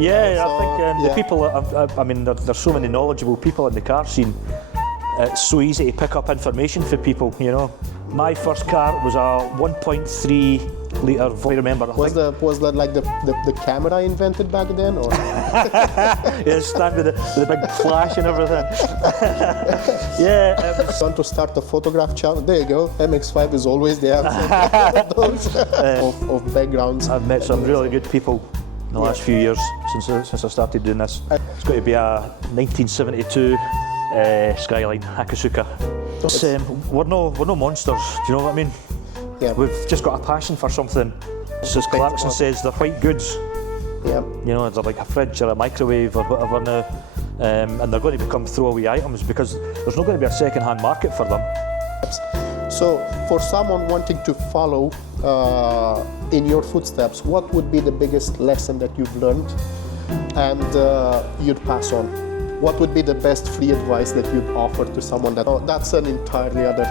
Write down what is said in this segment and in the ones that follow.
Yeah, I think the people, I mean, there's so many knowledgeable people in the car scene. It's so easy to pick up information for people, you know. My first car was a 1.3 litre, if I remember. Was that like the camera invented back then, or? Yeah, stand with the big flash and everything. Yeah. I want to start a photograph channel. There you go. MX-5 is always there. Those of backgrounds. I've met some really good people in the last few years since I started doing this. It's got to be a 1972 Skyline Hakusuka. We're no monsters. Do you know what I mean? Yeah. We've just got a passion for something. So as Clarkson says, they're white goods. Yeah. You know, they're like a fridge or a microwave or whatever now. And they're going to become throwaway items because there's not going to be a second-hand market for them. So, for someone wanting to follow in your footsteps, what would be the biggest lesson that you've learned and you'd pass on? What would be the best free advice that you'd offer to someone that's an entirely other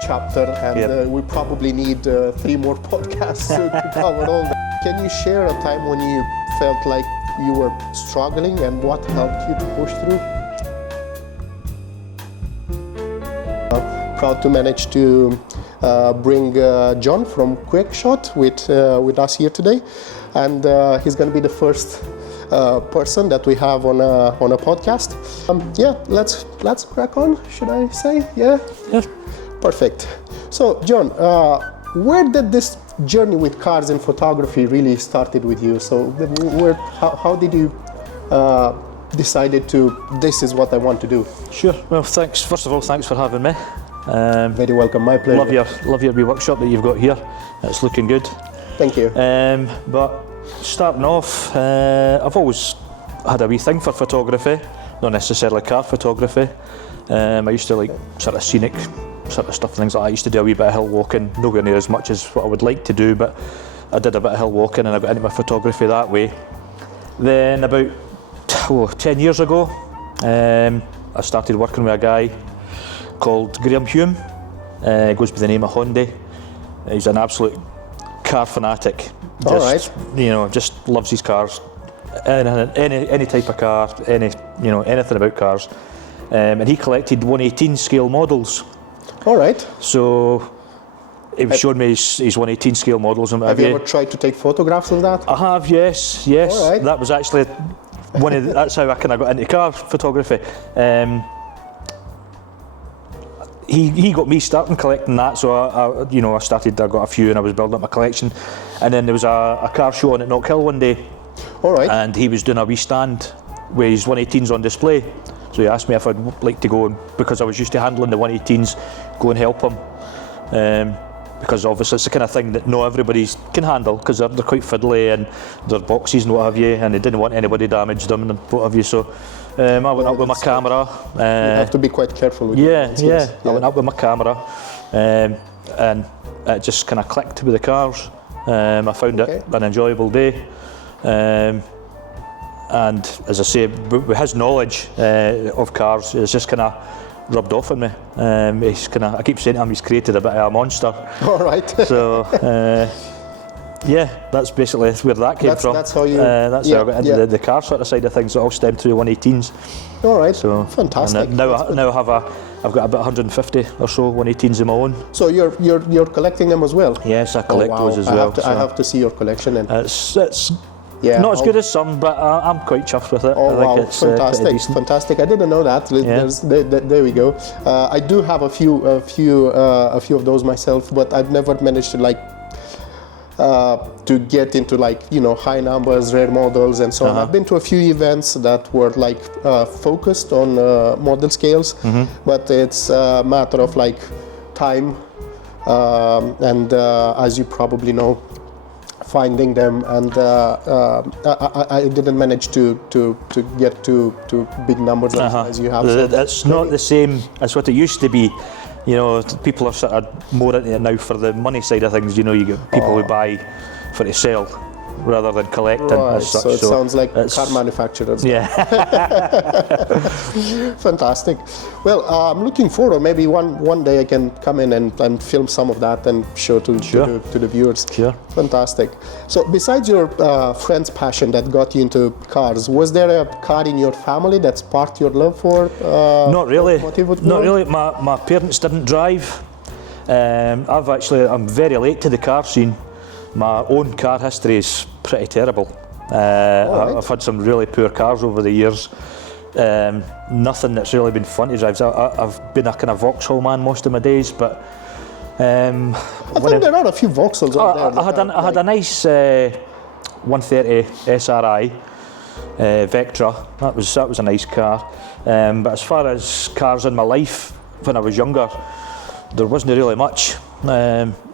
chapter, and we probably need 3 more podcasts to cover all that. Can you share a time when you felt like you were struggling and what helped you to push through? Proud to manage to bring John from Quickshot with us here today, and he's going to be the first person that we have on a podcast. Yeah, let's crack on. Should I say? Yeah. Yes. Perfect. So, John, where did this journey with cars and photography really started with you? So, how did you decided to this is what I want to do? Sure. Well, thanks. First of all, thanks for having me. Very welcome. My pleasure. Love your wee workshop that you've got here. It's looking good. Thank you. But starting off, I've always had a wee thing for photography, not necessarily car photography. I used to like sort of scenic sort of stuff, things like that. I used to do a wee bit of hill walking, nowhere near as much as what I would like to do, but I did a bit of hill walking and I got into my photography that way. Then about 10 years ago, I started working with a guy called Graham Hume. Goes by the name of Honda. He's an absolute car fanatic. You know, just loves his cars. Any type of car, anything about cars. And he collected 1/18 scale models. All right. So he was showing me his 1/18 scale models. And have you ever tried to take photographs of that? I have, yes. All right. That was actually that's how I kind of got into car photography. He got me starting collecting that, so I got a few and I was building up my collection. And then there was a car show on at Knockhill one day. All right. And he was doing a wee stand with his 1/18s on display. So he asked me if I'd like to go, and because I was used to handling the 1/18s, go and help him. Because obviously it's the kind of thing that not everybody can handle, because they're quite fiddly and they're boxes and what have you, and they didn't want anybody damaged them and what have you. So I went up with my camera. You have to be quite careful with I went up with my camera, and it just kind of clicked with the cars. I found it an enjoyable day. And as I say, with his knowledge of cars, it's just kind of rubbed off on me. I keep saying to him, he's created a bit of a monster. All right. So, that's basically where that came from. That's how you. That's how I got into the car sort of side of things. It all stemmed through 1/18s. All right. So fantastic. Now I've got about 150 or so 1/18s of my own. So you're collecting them as well? Yes, I collect those as well. I have to see your collection. And it's not as good as some, but I'm quite chuffed with it. Oh, I think it's fantastic! I didn't know that. There we go. I do have a few of those myself, but I've never managed to get into high numbers, rare models, and so on. I've been to a few events that were focused on model scales, but it's a matter of time, and as you probably know, finding them, and I didn't manage to get to big numbers as you have. It's not the same as what it used to be. You know, people are sort of more into it now for the money side of things. You know, you get people who buy for to sell. rather than collecting Right, as such. so it sounds like it's- car manufacturers. Yeah. Fantastic. Well, I'm looking forward. Maybe one day I can come in and film some of that and show to the viewers. Sure. Fantastic. So, besides your friend's passion that got you into cars, was there a car in your family that sparked your love for? Not really. automotive Not world? really. My parents didn't drive. I'm very late to the car scene. My own car history is pretty terrible. Alright. I've had some really poor cars over the years. Nothing that's really been fun to drive. I've been a kind of Vauxhall man most of my days, but I think there are a few Vauxhalls out there. I had a nice 130 SRI Vectra. That was a nice car. But as far as cars in my life when I was younger, there wasn't really much.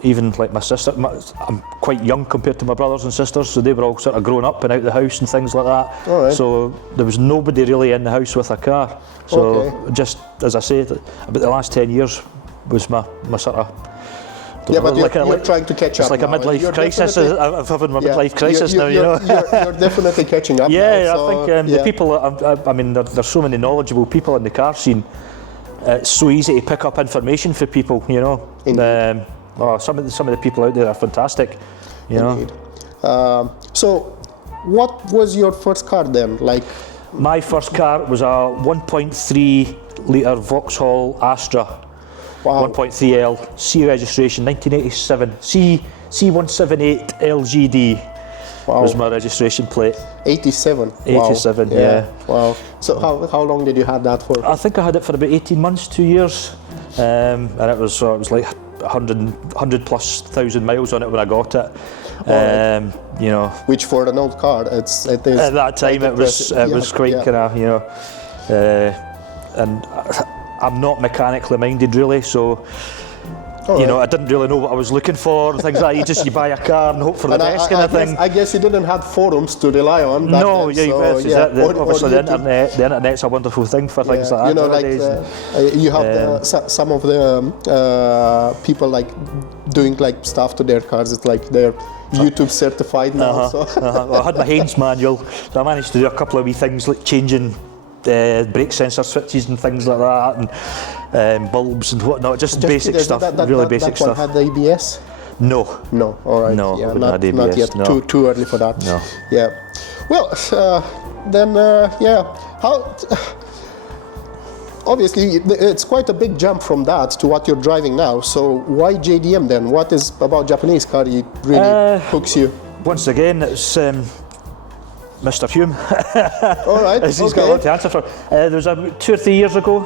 Even like my sister, I'm quite young compared to my brothers and sisters, so they were all sort of grown up and out the house and things like that. All right. So there was nobody really in the house with a car. So Okay. just as I said, about the last 10 years was my sort of. Yeah, but you're trying to catch up. It's like a now, and midlife you're crisis. definitely- I'm having my Yeah, midlife crisis now, you know. You're definitely catching up. Yeah, now, so, I think the people. I mean, there's so many knowledgeable people in the car scene. It's so easy to pick up information for people, you know. Indeed. Some of the people out there are fantastic, you Indeed. So, what was your first car then? Like, know. My first car was a 1.3 litre Vauxhall Astra, wow, 1.3L, C registration, 1987, C178 LGD wow, was my registration plate. 87. 87, wow. yeah. Wow. So, how long did you have that for? I think I had it for about 18 months, 2 years, and it was like 100 plus thousand miles on it when I got it. You know, Which for an old car, it is. at that time it was quite kind of, you know, and I'm not mechanically minded really, so. All You know, right. I didn't really know what I was looking for, and things like that. You buy a car and hope for the And best kind of thing. I guess you didn't have forums to rely on. Back No, then, yeah, so, this is it. Obviously, the YouTube. internet's a wonderful thing for things like that You know, like nowadays. you have some of the people like doing like stuff to their cars. It's like they're YouTube certified now. So. Well, I had my Haynes manual, so I managed to do a couple of wee things like changing brake sensor switches and things like that, and bulbs and whatnot. Just basic stuff, really basic that one stuff. had the ABS? No. No, all right. No, yeah, wouldn't not, have not ABS, yet. no. Too early for that. No. Yeah. Well, then, yeah. How? Obviously, it's quite a big jump from that to what you're driving now. So why JDM then? What is about Japanese car you really hooks you? Once again, it's Mr. Hume. All right. He's got a lot to answer for. There was 2 or 3 years ago.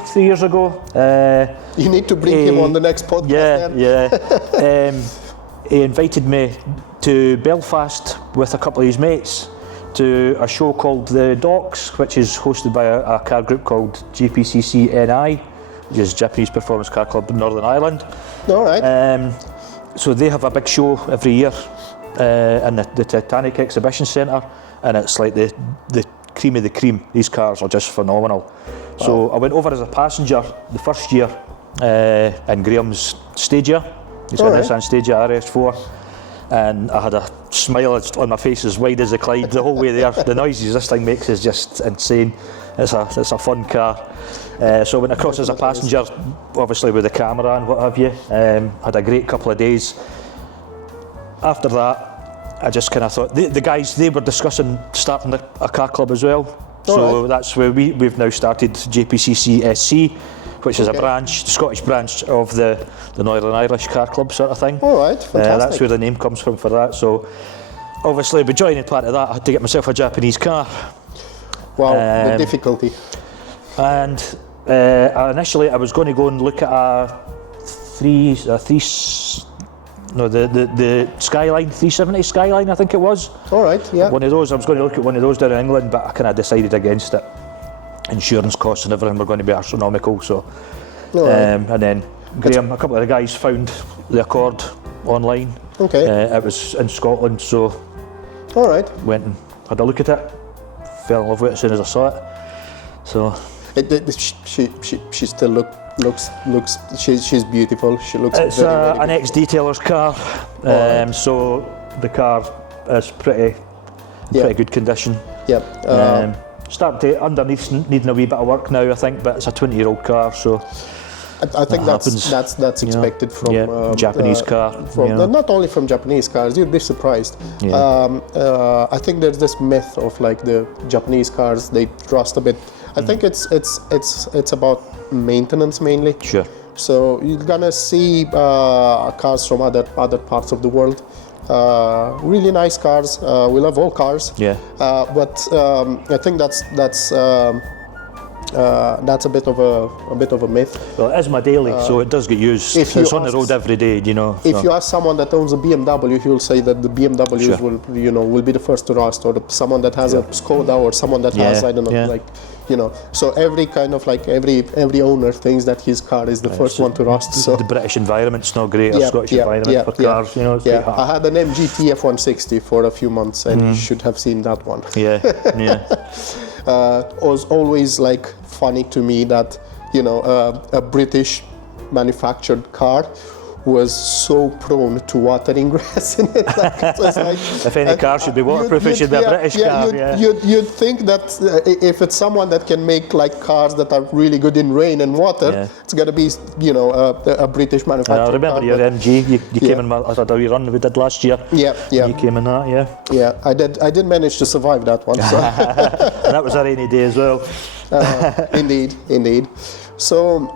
You need to bring him on the next podcast. Yeah. He invited me to Belfast with a couple of his mates to a show called The Docks, which is hosted by a car group called GPCC NI, which is Japanese Performance Car Club in Northern Ireland. All right. So they have a big show every year in the Titanic Exhibition Centre, and it's like the cream of the cream. These cars are just phenomenal. Wow. So I went over as a passenger the first year in Graham's Stagia. He's got a Nissan Stagia RS4, and I had a smile on my face as wide as a Clyde the whole way there. The noises this thing makes is just insane. It's a fun car. So I went across as a passenger, obviously with the camera and what have you. Had a great couple of days. After that, I just kind of thought, the guys, they were discussing starting a car club as well. So that's where we've now started JPCC SC, which is a branch, the Scottish branch of the Northern Irish Car Club sort of thing. All right, fantastic. That's where the name comes from for that. So obviously, by joining part of that, I had to get myself a Japanese car. Wow, the difficulty. And initially, I was going to go and look at the Skyline, 370 Skyline, I think it was. All right, yeah. One of those, I was going to look at one of those down in England, but I kind of decided against it. Insurance costs and everything were going to be astronomical, so. And then Graham, a couple of the guys found the Accord online. Okay. It was in Scotland, so. All right. Went and had a look at it. Fell in love with it as soon as I saw it. So. She still looks. She's beautiful. She looks. It's very an ex-detailer's car, so the car is pretty pretty good condition. Yeah. Start to underneath needing a wee bit of work now, I think, but it's a 20-year-old car, so I think that's expected from Japanese car. From not only from Japanese cars, you'd be surprised. Yeah. I think there's this myth of like the Japanese cars, they rust a bit. I think it's about maintenance mainly. Sure. So you're gonna see cars from other parts of the world. Really nice cars. We love all cars. Yeah. But I think that's a bit of a myth. Well, it is my daily, so it does get used. It's on the road every day, you know. If you ask someone that owns a BMW, he will say that the BMWs will be the first to rust, or someone that has a Skoda, or someone that has, I don't know, like, you know. So every kind of like every owner thinks that his car is the first one to rust. So the British environment's not great, or Scottish environment for cars, you know. It's quite hard. I had an MG F-160 for a few months, and you should have seen that one. Yeah. It was always like funny to me that, you know, a British manufactured car was so prone to water ingress in it. Like, it was like, if any car should be waterproof, it should be a British car. You'd think that if it's someone that can make like cars that are really good in rain and water, it's got to be, you know, a British manufacturer. I remember your MG. You came in a wee run we did last year. Yeah. You came in that, Yeah, I did manage to survive that one. So. And that was a rainy day as well. Indeed. So.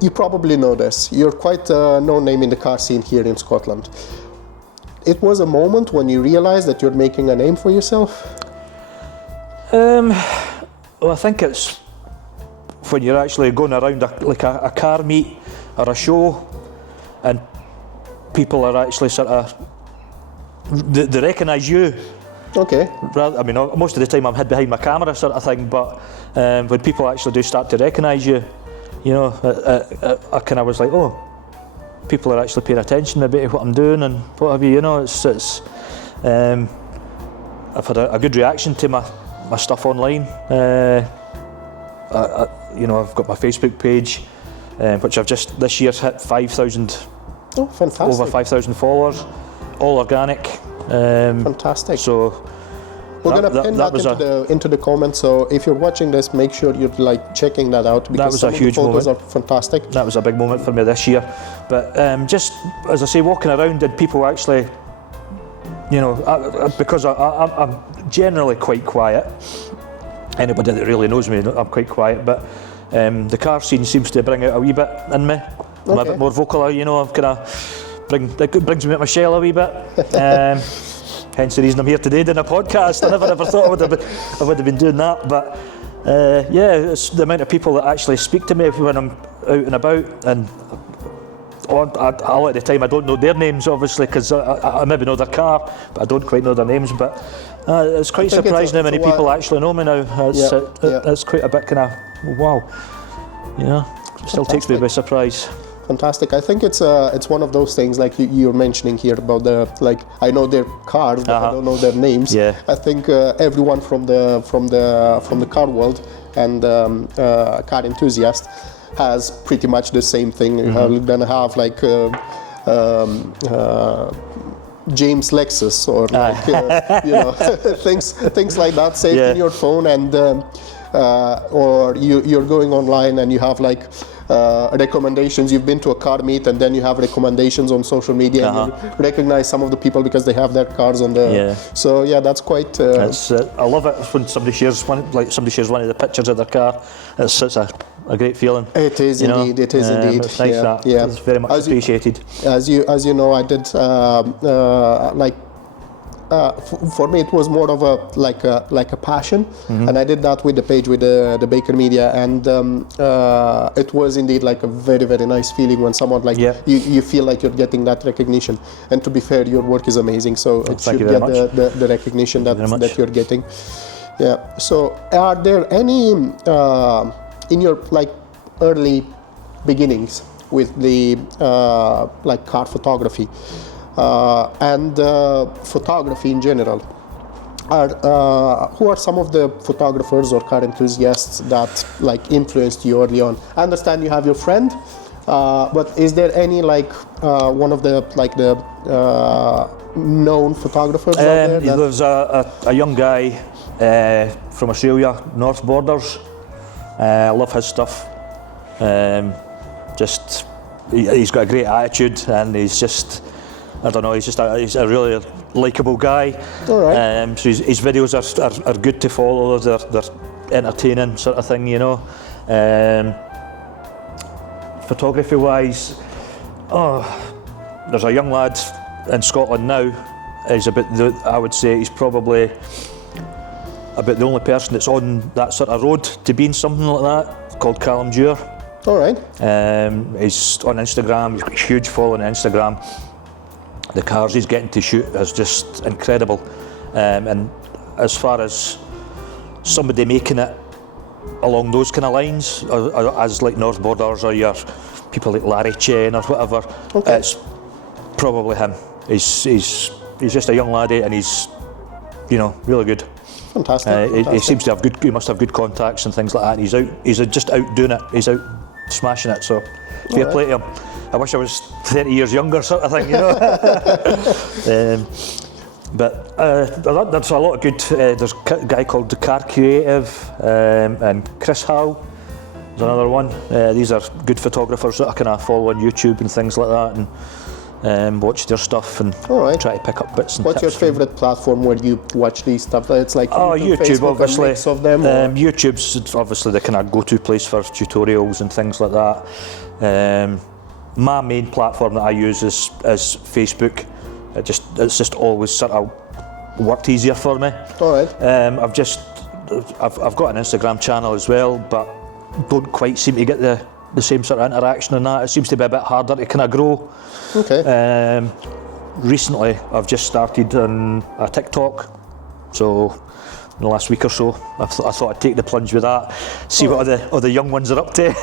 You probably know this. You're quite a known name in the car scene here in Scotland. It was a moment when you realized that you're making a name for yourself? Well, I think it's when you're actually going around a car meet or a show, and people are actually sort of, they recognise you. Okay. I mean, most of the time I'm hid behind my camera sort of thing, but when people actually do start to recognise you, you know, I kind of was like, oh, people are actually paying attention maybe to what I'm doing and what have you. You know, it's I've had a good reaction to my stuff online. You know, I've got my Facebook page, which I've just this year hit 5,000. Oh, fantastic! Over 5,000 followers, all organic. Fantastic. So. We're going to pin that into the comments, so if you're watching this, make sure you're like checking that out, because some of the photos are fantastic. That was a big moment for me this year. But just, as I say, walking around, did people actually, you know, because I'm generally quite quiet. Anybody that really knows me, I'm quite quiet, but the car scene seems to bring out a wee bit in me. I'm a bit more vocal, you know, it brings me out my shell a wee bit. Hence the reason I'm here today doing a podcast. I never ever thought I would have been doing that, but it's the amount of people that actually speak to me when I'm out and about, and a lot of the time I don't know their names, obviously, because I maybe know their car, but I don't quite know their names. But it's quite surprising how many people actually know me now. It's quite a bit kind of wow, you know. Still takes me by surprise. Fantastic. I think it's one of those things like you're mentioning here about I know their cars, but I don't know their names. Yeah. I think everyone from the car world and car enthusiast has pretty much the same thing. You're gonna have like James Lexus or like, you know, things like that saved in your phone, and or you're going online and you have like recommendations. You've been to a car meet and then you have recommendations on social media, and you recognize some of the people because they have their cars on the. So that's quite. I love it when somebody shares one of the pictures of their car. It's such a great feeling. It is indeed. It is indeed. It's nice It's very much appreciated. As you know, I did for me it was more of a passion, and I did that with the page with the Baker Media, and it was indeed like a very, very nice feeling when someone you feel like you're getting that recognition. And to be fair, your work is amazing, so it should get the recognition that you're getting. So are there any in your early beginnings with the car photography and photography in general, who are some of the photographers or car enthusiasts that influenced you early on? I understand you have your friend, but is there any one of the known photographers out there? There's a young guy from Australia, North Borders. I love his stuff. He's got a great attitude, and he's just, I don't know, he's a really likeable guy. All right. So his videos are good to follow. They're entertaining sort of thing, you know. Photography wise, there's a young lad in Scotland now. I would say he's probably about the only person that's on that sort of road to being something like that, called Callum Dewar. All right. He's on Instagram. He's got a huge following on Instagram. The cars he's getting to shoot is just incredible. And as far as somebody making it along those kind of lines, as like North Borders or your people like Larry Chen or whatever, okay. It's probably him. He's just a young laddie, and he's, you know, really good. Fantastic. He seems to have good. He must have good contacts and things like that. And he's just out doing it. He's out smashing it. So fair play to him. I wish I was 30 years younger, sort of thing, you know. But there's a lot of good. There's a guy called The Car Creative and Chris Howe. There's another one. These are good photographers that I kind of follow on YouTube and things like that, and watch their stuff and try to pick up bits and What's tips. your favourite platform where you watch these stuff? It's like YouTube, Facebook, obviously. A mix of them. YouTube's obviously the kind of go-to place for tutorials and things like that. My main platform that I use is Facebook. It's just always sort of worked easier for me. All right. I've got an Instagram channel as well, but don't quite seem to get the same sort of interaction on that. It seems to be a bit harder to kind of grow. Okay. Recently, I've just started on a TikTok, so in the last week or so, I thought I'd take the plunge with that, see what other young ones are up to.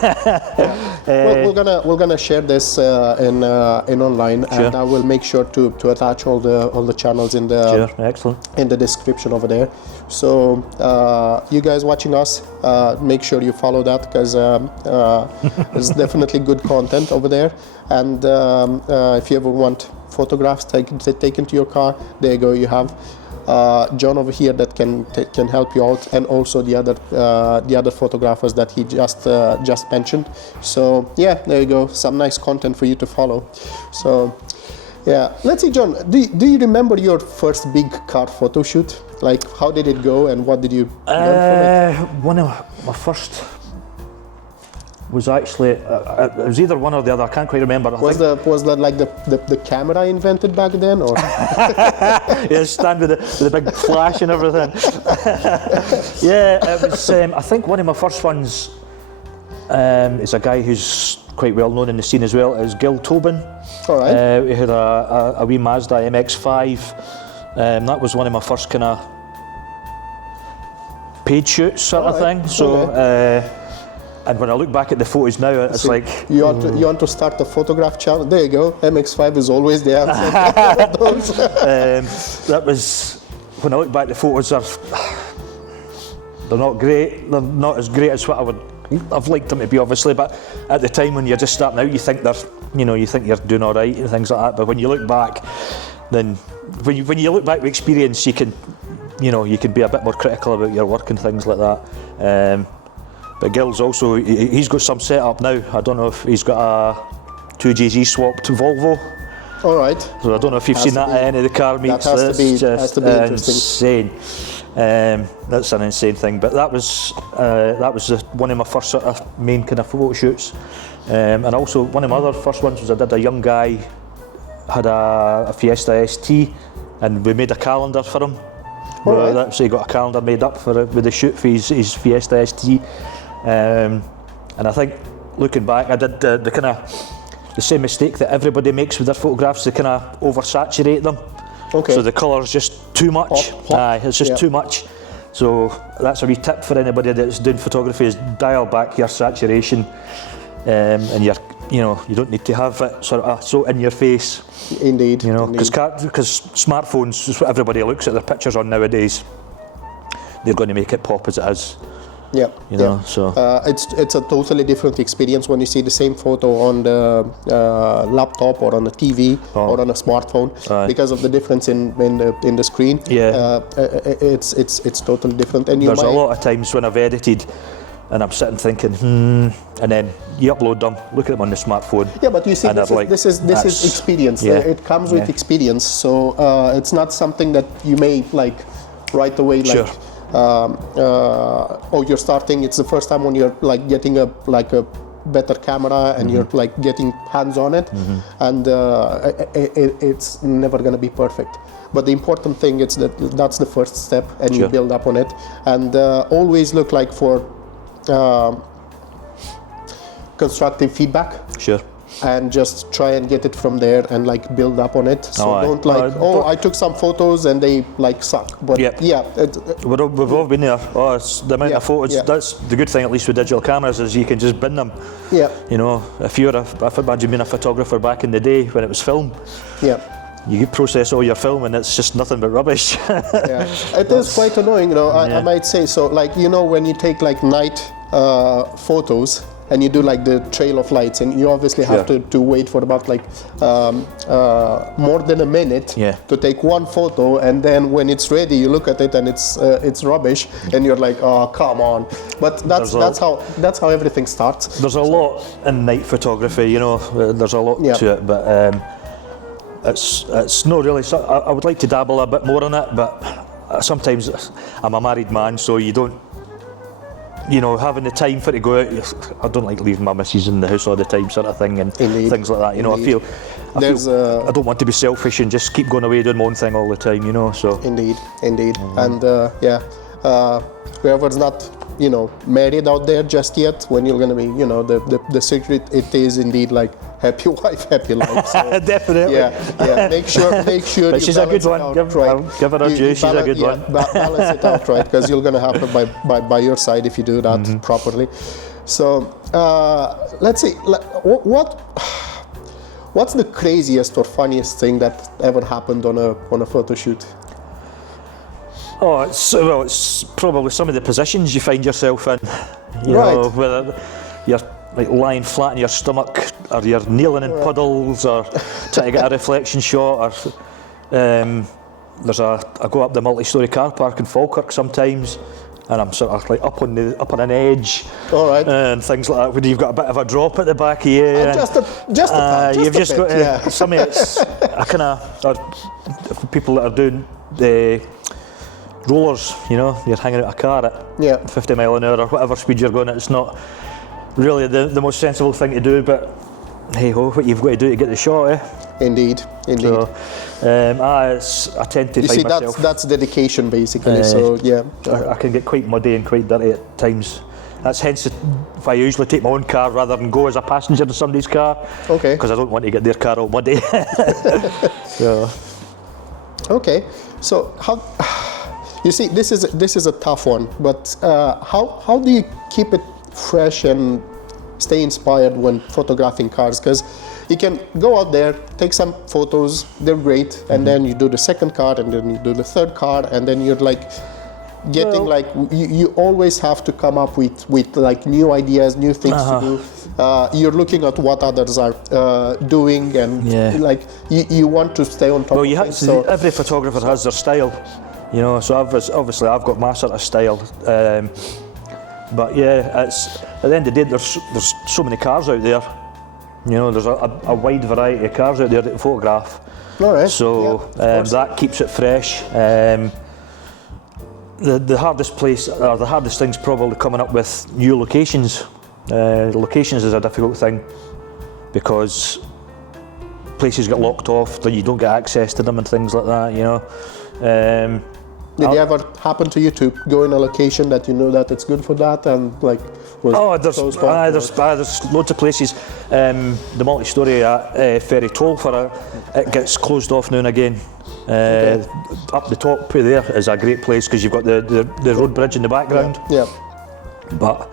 Well, we're gonna share this in online, Sure. and I will make sure to attach all the channels in the Excellent. in the description over there. So you guys watching us, make sure you follow that, because there's definitely good content over there. And if you ever want photographs taken to your car, there you go. You have John over here that can help you out, and also the other photographers that he just mentioned. So yeah, there you go. Some nice content for you to follow. So yeah, let's see, John. Do you remember your first big car photo shoot? Like, how did it go, and what did you learn from it? One of my first was actually it was either one or the other. I can't quite remember. Was that like the camera invented back then, or? Yeah, stand with the big flash and everything. Yeah, it was. I think one of my first ones is a guy who's quite well known in the scene as well. Is Gil Tobin. All right. We had a wee Mazda MX-5. That was one of my first kind of paid shoots sort of thing. So. And when I look back at the photos now, it's like you want to start a photograph channel. There you go. MX-5 is always the answer. That was when I look back. The photos they're not great. They're not as great as what I've liked them to be, obviously. But at the time when you're just starting out, you think you're doing all right and things like that. But when you look back, then when you look back with experience, you can be a bit more critical about your work and things like that. But Gil's also, he's got some set up now. I don't know if he's got a 2JZ swapped Volvo. All right. So I don't know if you've seen that at any of the car meets. That has to be interesting. Insane. That's an insane thing. But that was one of my first sort of main kind of photo shoots. And also one of my other first ones was I did a young guy, had a Fiesta ST, and we made a calendar for him. Right. So he got a calendar made up with the shoot for his Fiesta ST. And I think, looking back, I did the kind of the same mistake that everybody makes with their photographs. They kind of oversaturate them. Okay. So the colour's just too much. Aye, it's just too much. So that's a wee tip for anybody that's doing photography: is dial back your saturation, and you don't need to have it sort of so in your face. Indeed. Because smartphones is what everybody looks at their pictures on nowadays. They're going to make it pop as it is. Yeah, You know, so it's a totally different experience when you see the same photo on the laptop or on a TV or on a smartphone because of the difference in the screen. Yeah. It's totally different. And there's a lot of times when I've edited and I'm sitting thinking, and then you upload them, look at them on the smartphone. Yeah, but you see, and this is experience. Yeah. It comes with experience, so it's not something that you may like right away. Like, you're starting. It's the first time when you're like getting a better camera and you're like getting hands on it, and it's never gonna be perfect. But the important thing is that's the first step, and you build up on it, and always look like for constructive feedback. Sure. And just try and get it from there and like build up on it. So don't I took some photos and they like suck. But we've all been there. It's the amount of photos. That's the good thing, at least with digital cameras, is you can just bin them. Yeah. You know, if imagine being a photographer back in the day when it was film. Yeah. You could process all your film and it's just nothing but rubbish. Yeah. It is quite annoying, you know. I might say so. Like, you know, when you take like night photos and you do like the trail of lights, and you obviously have to wait for about like more than a minute to take one photo, and then when it's ready you look at it and it's rubbish and you're like, oh come on. But that's how everything starts. There's a lot in night photography, you know. There's a lot to it, but it's not really. I would like to dabble a bit more in it, but sometimes I'm a married man, so you don't. You know, having the time for to go out, I don't like leaving my missus in the house all the time, sort of thing, and things like that. You know, I don't want to be selfish and just keep going away doing my own thing all the time. You know, so. Indeed. And whoever's not, you know, married out there just yet, when you're gonna be, you know, the secret, it is indeed like happy wife, happy life. So, definitely. Yeah. Make sure. But she's a good one. Give her a due. She's a good one. Balance it out, right? Because you're gonna have her by your side if you do that properly. So let's see. What's the craziest or funniest thing that ever happened on a photo shoot? Oh, it's probably some of the positions you find yourself in. You know, whether you're like lying flat on your stomach, or you're kneeling in puddles, or trying to get a reflection shot, or I go up the multi-storey car park in Falkirk sometimes, and I'm sort of like up on an edge, and things like that. When you've got a bit of a drop at the back of you, you've just got to. Some of it's for people that are doing the rollers, you know, you're hanging out a car at 50 mile an hour or whatever speed you're going at. It's not really the most sensible thing to do, but hey ho, what you've got to do to get the shot, eh? Indeed. So, I tend to find myself. That's dedication, basically. I can get quite muddy and quite dirty at times. That's hence if I usually take my own car rather than go as a passenger in somebody's car. Okay. Because I don't want to get their car all muddy. Okay. So how? You see, this is a tough one, but how do you keep it fresh and stay inspired when photographing cars? Because you can go out there, take some photos, they're great, and then you do the second car, and then you do the third car, and then you're like getting you always have to come up with like new ideas, new things to do. You're looking at what others are doing, and like you want to stay on top. Well, every photographer has their style. You know, so obviously I've got my sort of style, but it's at the end of the day there's so many cars out there. You know, there's a wide variety of cars out there to photograph. All right. So that keeps it fresh. The hardest place, or the hardest thing's probably coming up with new locations. Locations is a difficult thing because places get locked off, then you don't get access to them and things like that. You know. Did it ever happen to you to go in a location that you know that it's good for that and like there's loads of places. The multi-storey at Ferry Toll it gets closed off now and again. Up the top there is a great place because you've got the road bridge in the background. Yeah. But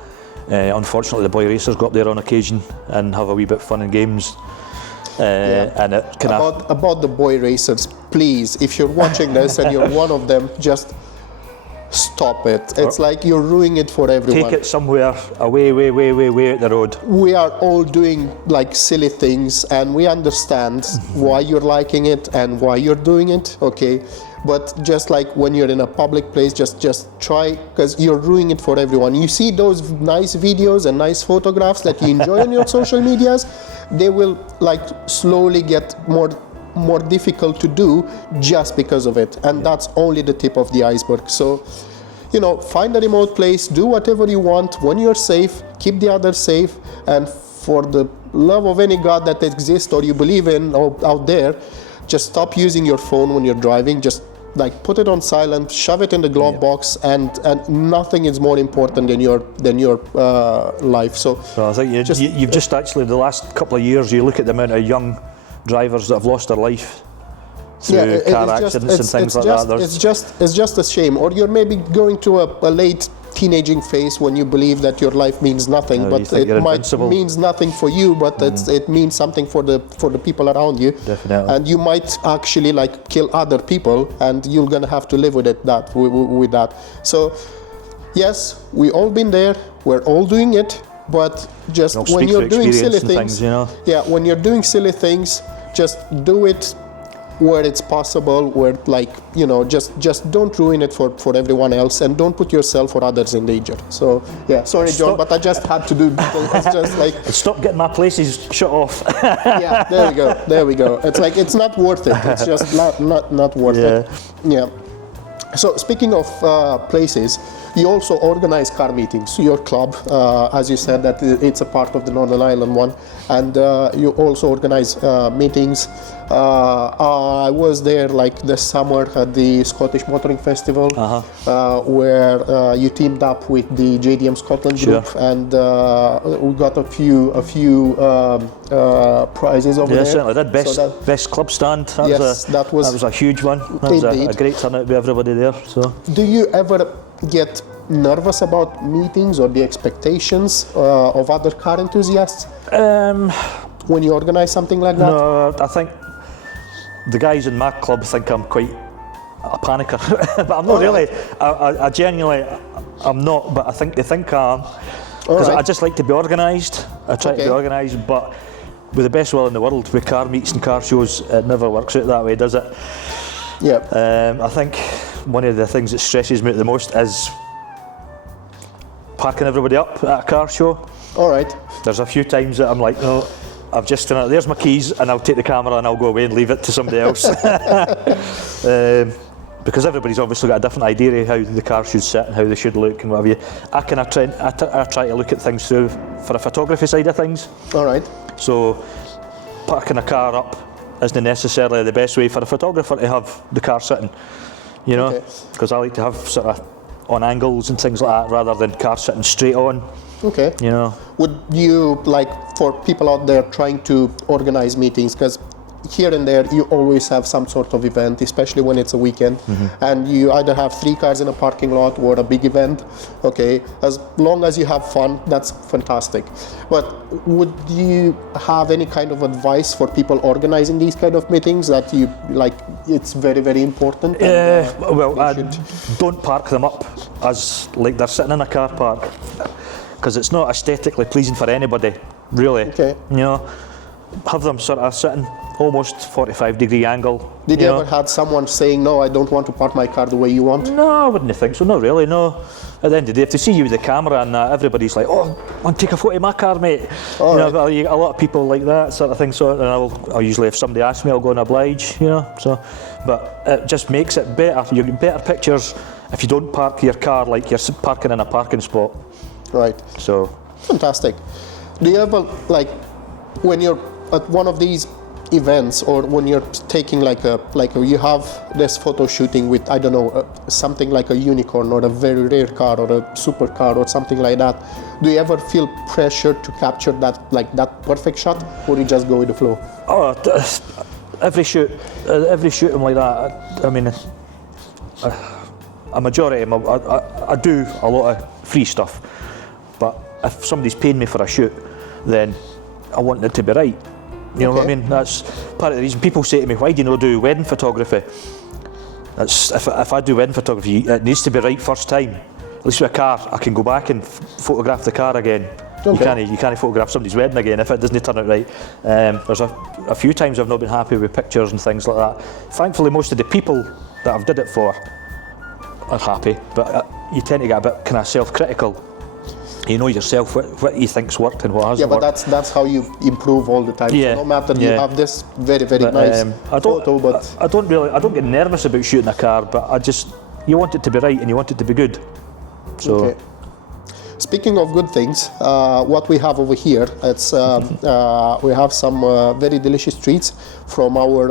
unfortunately the boy racers go up there on occasion and have a wee bit of fun and games. And it about the boy racers, please, if you're watching this and you're one of them, just stop it. It's like you're ruining it for everyone. Take it somewhere away, way at the road. We are all doing like silly things, and we understand why you're liking it and why you're doing it, okay? But just like when you're in a public place, just try, because you're ruining it for everyone. You see those nice videos and nice photographs that you enjoy on your social medias, they will like slowly get more difficult to do just because of it, and that's only the tip of the iceberg. So, you know, find a remote place, do whatever you want when you're safe, keep the others safe, and for the love of any god that exists or you believe in out there, just stop using your phone when you're driving. Just like put it on silent, shove it in the glove box, and nothing is more important than your life. So I think you've just actually, the last couple of years, you look at the amount of young drivers that have lost their life through car accidents and things like that. It's just a shame. Or you're maybe going through a late teenaging phase when you believe that your life means nothing, but it might means nothing for you, but it means something for the people around you. Definitely. And you might actually like kill other people, and you're gonna have to live with it with that. So yes, we all been there. We're all doing it. But just when you're doing silly things, you know? when you're doing silly things, just do it where it's possible, where like, you know, just don't ruin it for everyone else, and don't put yourself or others in danger. So yeah, sorry John, but I just had to do it's just like stop getting my places shut off. Yeah, there we go. It's like it's not worth it. It's just not worth it. Yeah. So speaking of places, you also organize car meetings. Your club, as you said, that it's a part of the Northern Ireland one, and you also organize meetings. I was there like this summer at the Scottish Motoring Festival, where you teamed up with the JDM Scotland group, and we got a few prizes over there. Yeah, certainly did. Best club stand. That was a huge one. That was a great turnout with everybody there. So, do you ever get nervous about meetings or the expectations of other car enthusiasts when you organize something like that? No, I think the guys in my club think I'm quite a panicker, but I'm not really. I genuinely, I'm not, but I think they think I am, because I just like to be organised. I try to be organised, but with the best will in the world, with car meets and car shows, it never works out that way, does it? Yeah. I think one of the things that stresses me the most is packing everybody up at a car show. All right. There's a few times that I'm like, no, I've just done it. There's my keys, and I'll take the camera and I'll go away and leave it to somebody else. Because everybody's obviously got a different idea of how the car should sit and how they should look and whatever. I try to look at things through for a photography side of things. All right. So parking a car up isn't necessarily the best way for a photographer to have the car sitting, you know, because I like to have sort of on angles and things like that rather than car sitting straight on. Okay. You know. Would you, like, for people out there trying to organize meetings, because here and there you always have some sort of event, especially when it's a weekend, and you either have 3 cars in a parking lot or a big event. Okay, as long as you have fun, that's fantastic. But would you have any kind of advice for people organizing these kind of meetings that you like? It's very, very important. Don't park them up as like they're sitting in a car park, because it's not aesthetically pleasing for anybody, really. Okay. You know, have them sort of sitting almost 45-degree angle. Did you ever had someone saying, no, I don't want to park my car the way you want? No, I wouldn't think so, not really, no. At the end of the day, if they see you with the camera and everybody's like, oh, I want to take a photo of my car, mate. A lot of people like that sort of thing, so and I'll usually, if somebody asks me, I'll go and oblige, you know. So, but it just makes it better. You get better pictures if you don't park your car like you're parking in a parking spot. Right. So. Fantastic. Do you ever, like, when you're at one of these events, or when you're taking you have this photo shooting with, I don't know, something like a unicorn or a very rare car or a supercar or something like that, do you ever feel pressure to capture that perfect shot, or you just go with the flow? Oh, every shoot I'm like that. I mean, a majority of them, I do a lot of free stuff, but if somebody's paying me for a shoot, then I want it to be right. You know what I mean? That's part of the reason people say to me, why do you not do wedding photography? if I do wedding photography, it needs to be right first time. At least with a car, I can go back and photograph the car again. Okay. You can't photograph somebody's wedding again if it doesn't turn out right. There's a few times I've not been happy with pictures and things like that. Thankfully, most of the people that I've did it for are happy, but you tend to get a bit kind of self-critical. You know yourself what you think's worked and what hasn't Yeah, but worked. that's how you improve all the time. Yeah, So no matter you yeah. have this very nice photo, but I don't get nervous about shooting a car, but you want it to be right and you want it to be good. So. okay. Speaking of good things, what we have over here, it's we have some very delicious treats from our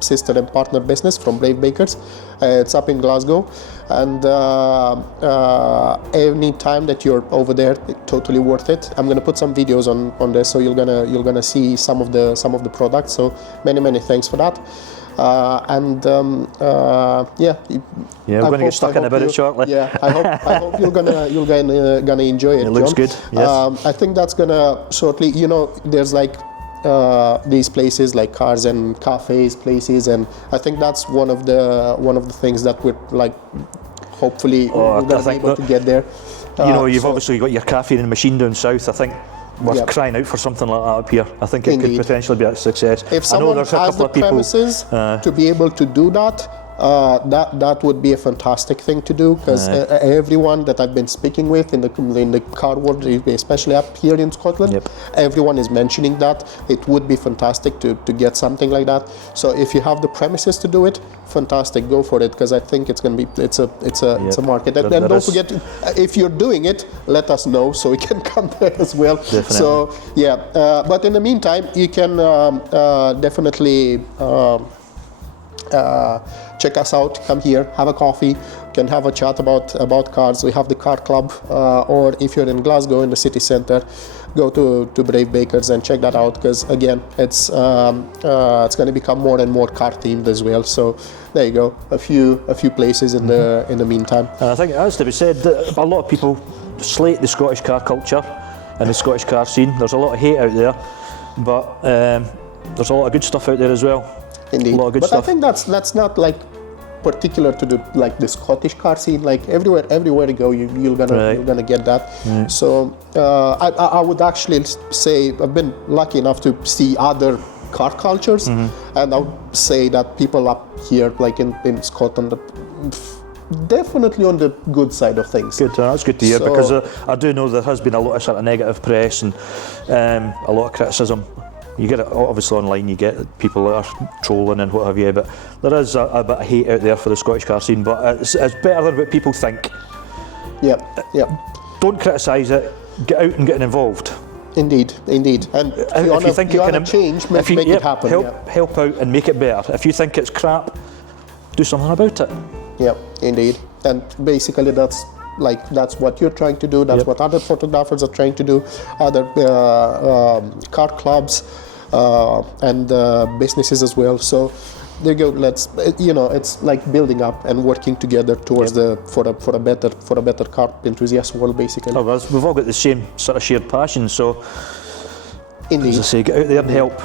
sister and partner business from Brave Bakers. It's up in Glasgow, and any time that you're over there, totally worth it. I'm gonna put some videos on this, so you're gonna see some of the products. So many thanks for that. Yeah, we're going to get stuck in about it shortly. Yeah, I hope you're gonna enjoy it. It looks John. good. Yes. I think that's gonna shortly. You know, there's like these places like cars and cafes places, and I think that's one of the things that we're like. Hopefully, we're gonna be able to get there. You've obviously got your caffeine machine down south. I think we're crying out for something like that up here. I think it could potentially be a success. If someone has the premises to be able to do that, that would be a fantastic thing to do, because everyone that I've been speaking with in the car world, especially up here in Scotland, everyone is mentioning that it would be fantastic to get something like that. So if you have the premises to do it, fantastic, go for it, because I think it's going to be it's a market. And don't forget, if you're doing it, let us know so we can come there as well. Definitely. So yeah, but in the meantime, you can definitely. Check us out, come here, have a coffee, can have a chat about cars. We have the car club, or if you're in Glasgow in the city centre, go to Brave Bakers and check that out, because again, it's going to become more and more car themed as well. So there you go, a few places in the meantime. And I think it has to be said that a lot of people slate the Scottish car culture and the Scottish car scene. There's a lot of hate out there, but there's a lot of good stuff out there as well. Indeed, a lot of good but stuff. I think that's not like particular to the Scottish car scene. Like everywhere you go, you're gonna get that. So I would actually say I've been lucky enough to see other car cultures, and I would say that people up here, like in Scotland, definitely on the good side of things. Good, that's good to hear, because I do know there has been a lot of sort of negative press and a lot of criticism. You get it obviously online, you get people that are trolling and what have you, but there is a bit of hate out there for the Scottish car scene, but it's better than what people think. Yeah. Don't criticise it, get out and get involved. Indeed. And if you think you want to change, make it happen. Help out and make it better. If you think it's crap, do something about it. Yeah, indeed. And basically that's what you're trying to do. That's what other photographers are trying to do. Other car clubs and businesses as well. So there you go. It's like building up and working together towards for a better car enthusiast world, basically. Oh, well, we've all got the same sort of shared passion. So, Indeed. As I say, get out there and help.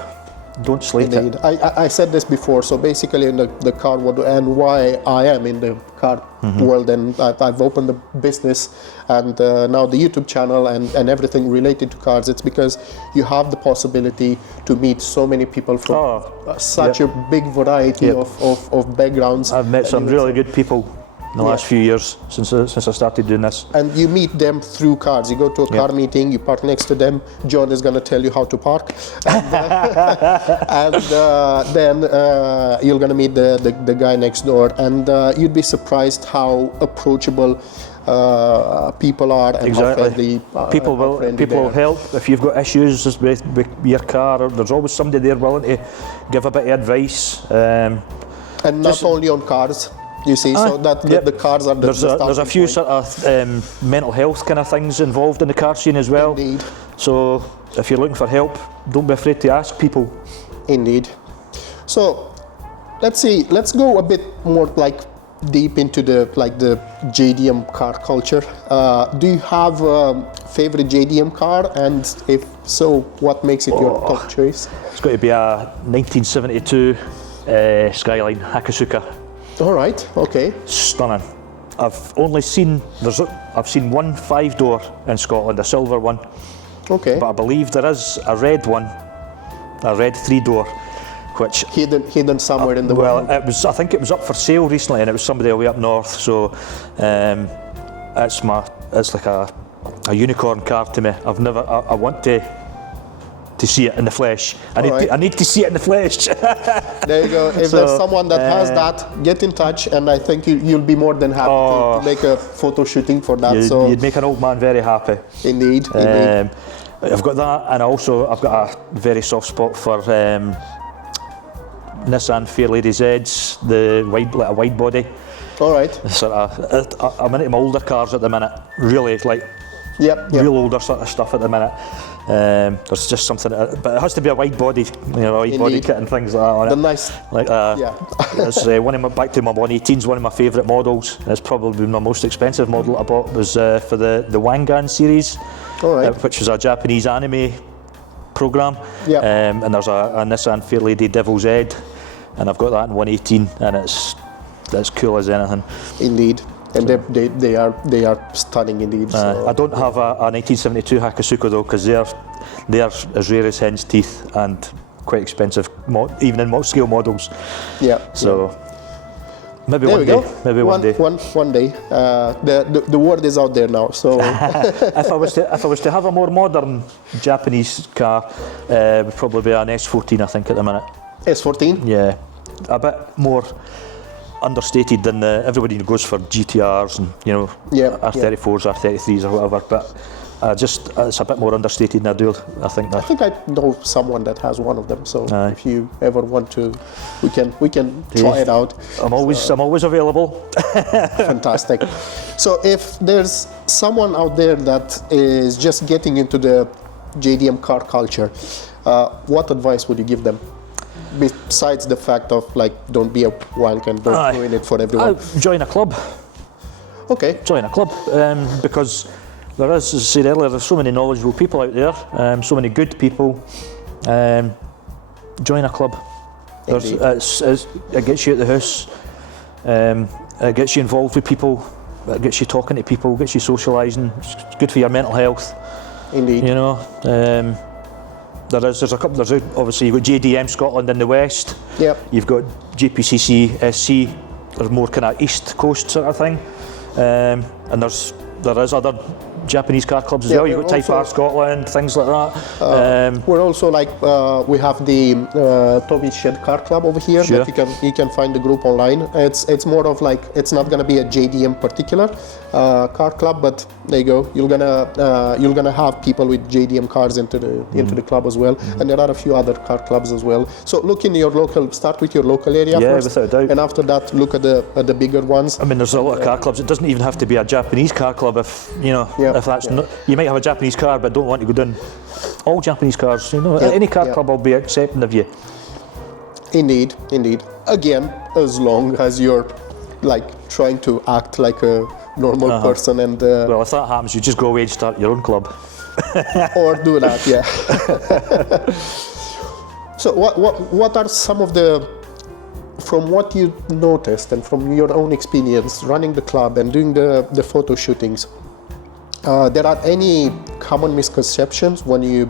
Don't slate Indeed. it. I said this before, so basically in the car world, and why I am in the car world, and I've opened a business and now the YouTube channel and everything related to cars, it's because you have the possibility to meet so many people from such a big variety of backgrounds. I've met some really good people in the last few years since I started doing this. And you meet them through cars. You go to a car meeting, you park next to them. John is going to tell you how to park. And then you're going to meet the guy next door. And you'd be surprised how approachable people are and how friendly people will help if you've got issues with your car. There's always somebody there willing to give a bit of advice. And not only on cars. You see, so that the cars are there's a few point. Sort of mental health kind of things involved in the car scene as well. Indeed. So if you're looking for help, don't be afraid to ask people. Indeed. So let's go a bit more like deep into the JDM car culture. Do you have a favorite JDM car, and if so, what makes it your top choice? It's got to be a 1972 Skyline, Hakasuka. All right. Okay. Stunning. I've only seen, I've seen one 5-door in Scotland, a silver one, Okay. but I believe there is a red one, a red 3-door, which Hidden somewhere in the well, world. it was. I think it was up for sale recently, and it was somebody away up north. So, it's like a unicorn car to me. I want to see it in the flesh. I need to see it in the flesh. There you go. If there's someone that has that, get in touch, and I think you'll be more than happy to make a photo shooting for that. You'd make an old man very happy. Indeed. I've got that, and I've got a very soft spot for Nissan Fairlady Zs, the wide body. All right. I'm into my older cars at the minute. Really, like real older sort of stuff at the minute. There's just something, but it has to be a wide body, wide body kit and things like that on it. Nice. Like it's back to my 118's one of my favourite models. It's probably my most expensive model I bought was for the Wangan series, which was a Japanese anime program. Yeah. And there's a Nissan Fairlady Devil's Head, and I've got that in 118, and it's cool as anything. Indeed. And they are stunning indeed. I don't have a 1972 Hakasuka though, because they're as rare as hen's teeth and quite expensive, even in scale models. Yeah. So maybe there one we day. go. Maybe one day. One day. The word is out there now. So if I was to have a more modern Japanese car, it would probably be an S14, I think, at the minute. S14. Yeah, a bit more understated than everybody goes for GTRs and R34s, R33s or whatever, but it's a bit more understated than I think that. I think I know someone that has one of them, so if you ever want to, we can try it out. I'm always available. Fantastic. So if there's someone out there that is just getting into the JDM car culture, what advice would you give them? Besides the fact of don't be a wank and don't ruin it for everyone. Join a club. Okay. Join a club because there is, as I said earlier, there's so many knowledgeable people out there, so many good people. Join a club. It gets you out the house. It gets you involved with people. It gets you talking to people. Gets you socialising. It's good for your mental health. Indeed. There's obviously you've got JDM Scotland in the west. Yep. You've got GPCC SC. There's more kind of east coast sort of thing, and there is other Japanese car clubs as well. You've got Type R Scotland, things like that. We're also we have the Toby Shed Car Club over here. Sure. That you can find the group online. It's more of it's not going to be a JDM particular car club, but there you go. You're gonna have people with JDM cars into the club as well, and there are a few other car clubs as well. So look in your local. Start with your local area first, without a doubt. And after that, look at the bigger ones. I mean, there's a lot of car clubs. It doesn't even have to be a Japanese car club if if that's not. You might have a Japanese car but don't want to go down. All Japanese cars, any car club will be accepting of you. Indeed. Again, as long as you're trying to act like a normal person and. Well, if that happens, you just go away and start your own club. Or do that, yeah. So what are some of from what you noticed and from your own experience running the club and doing the photo shootings, there are any common misconceptions when you're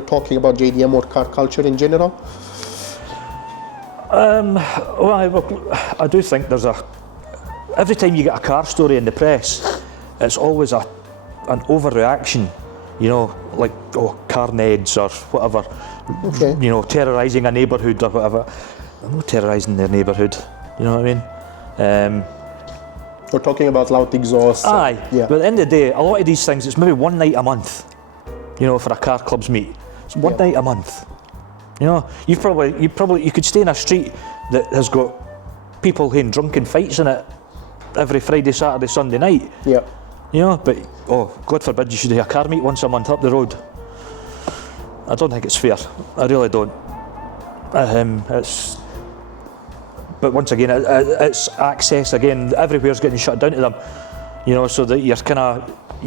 talking about JDM or car culture in general? Well, I do think every time you get a car story in the press, it's always an overreaction, car neds or whatever, terrorising a neighbourhood or whatever. I'm not terrorising their neighbourhood, you know what I mean? We're talking about loud exhaust. Aye, but at the end of the day, a lot of these things, it's maybe one night a month, for a car club's meet. It's one night a month. You could stay in a street that has got people having drunken fights in it every Friday, Saturday, Sunday night. Yeah. But God forbid you should have a car meet once a month up the road. I don't think it's fair. I really don't. But once again, it's access again. Everywhere's getting shut down to them. So that you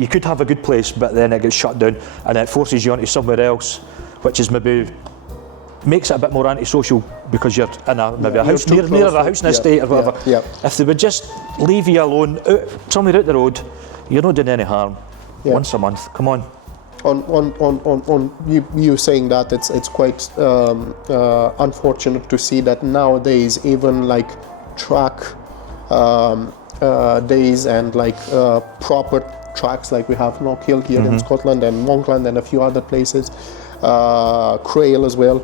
could have a good place, but then it gets shut down, and it forces you onto somewhere else, which is maybe makes it a bit more antisocial because you're in a maybe a you're house too near a close. house in a estate or whatever. Yeah. If they would just leave you alone somewhere out the road, you're not doing any harm. Yeah. Once a month, come on. On you saying that, it's quite unfortunate to see that nowadays even like track days and like proper tracks like we have Knock Hill here in Scotland and Monkland and a few other places, Crail as well.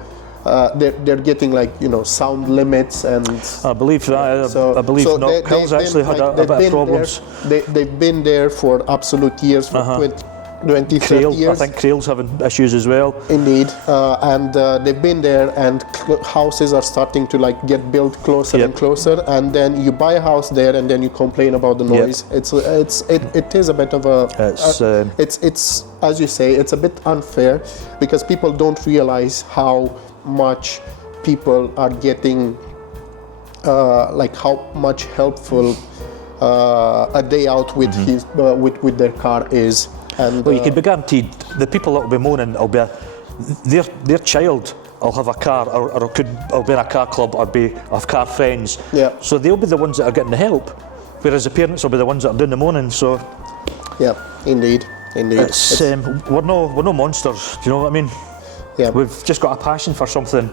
They're getting like sound limits and I believe Knock Hill's actually had a bit of problems. They've been there for absolute years, for 20, 30 Crail, years. I think Crail's having issues as well. Indeed, and they've been there, and houses are starting to like get built closer and closer, and then you buy a house there, and then you complain about the noise. It is a bit of a. It's as you say, it's a bit unfair because people don't realize how much people are getting, like how much helpful a day out with with their car is. And, well, you can be guaranteed the people that will be moaning will be their child will have a car or will be in a car club or have car friends. Yeah. So they'll be the ones that are getting the help, whereas the parents will be the ones that are doing the moaning. So yeah, indeed. It's we're no monsters. Do you know what I mean? Yeah. We've just got a passion for something,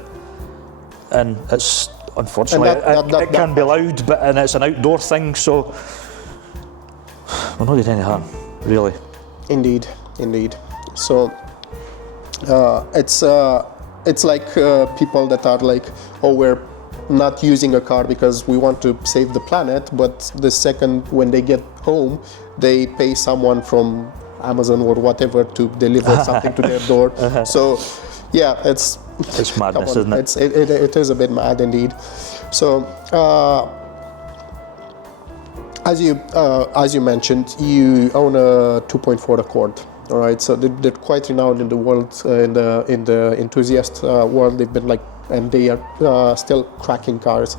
and it's unfortunately it can be loud, and it's an outdoor thing. So we're not doing any harm, really. Indeed. So it's like people that are like, oh, we're not using a car because we want to save the planet, but the second when they get home, they pay someone from Amazon or whatever to deliver something to their door. So yeah, it's madness, isn't it? It is a bit mad indeed. So as you mentioned, you own a 2.4 Accord. All right, so they're quite renowned in the world, in the enthusiast world. They've been and they are still cracking cars.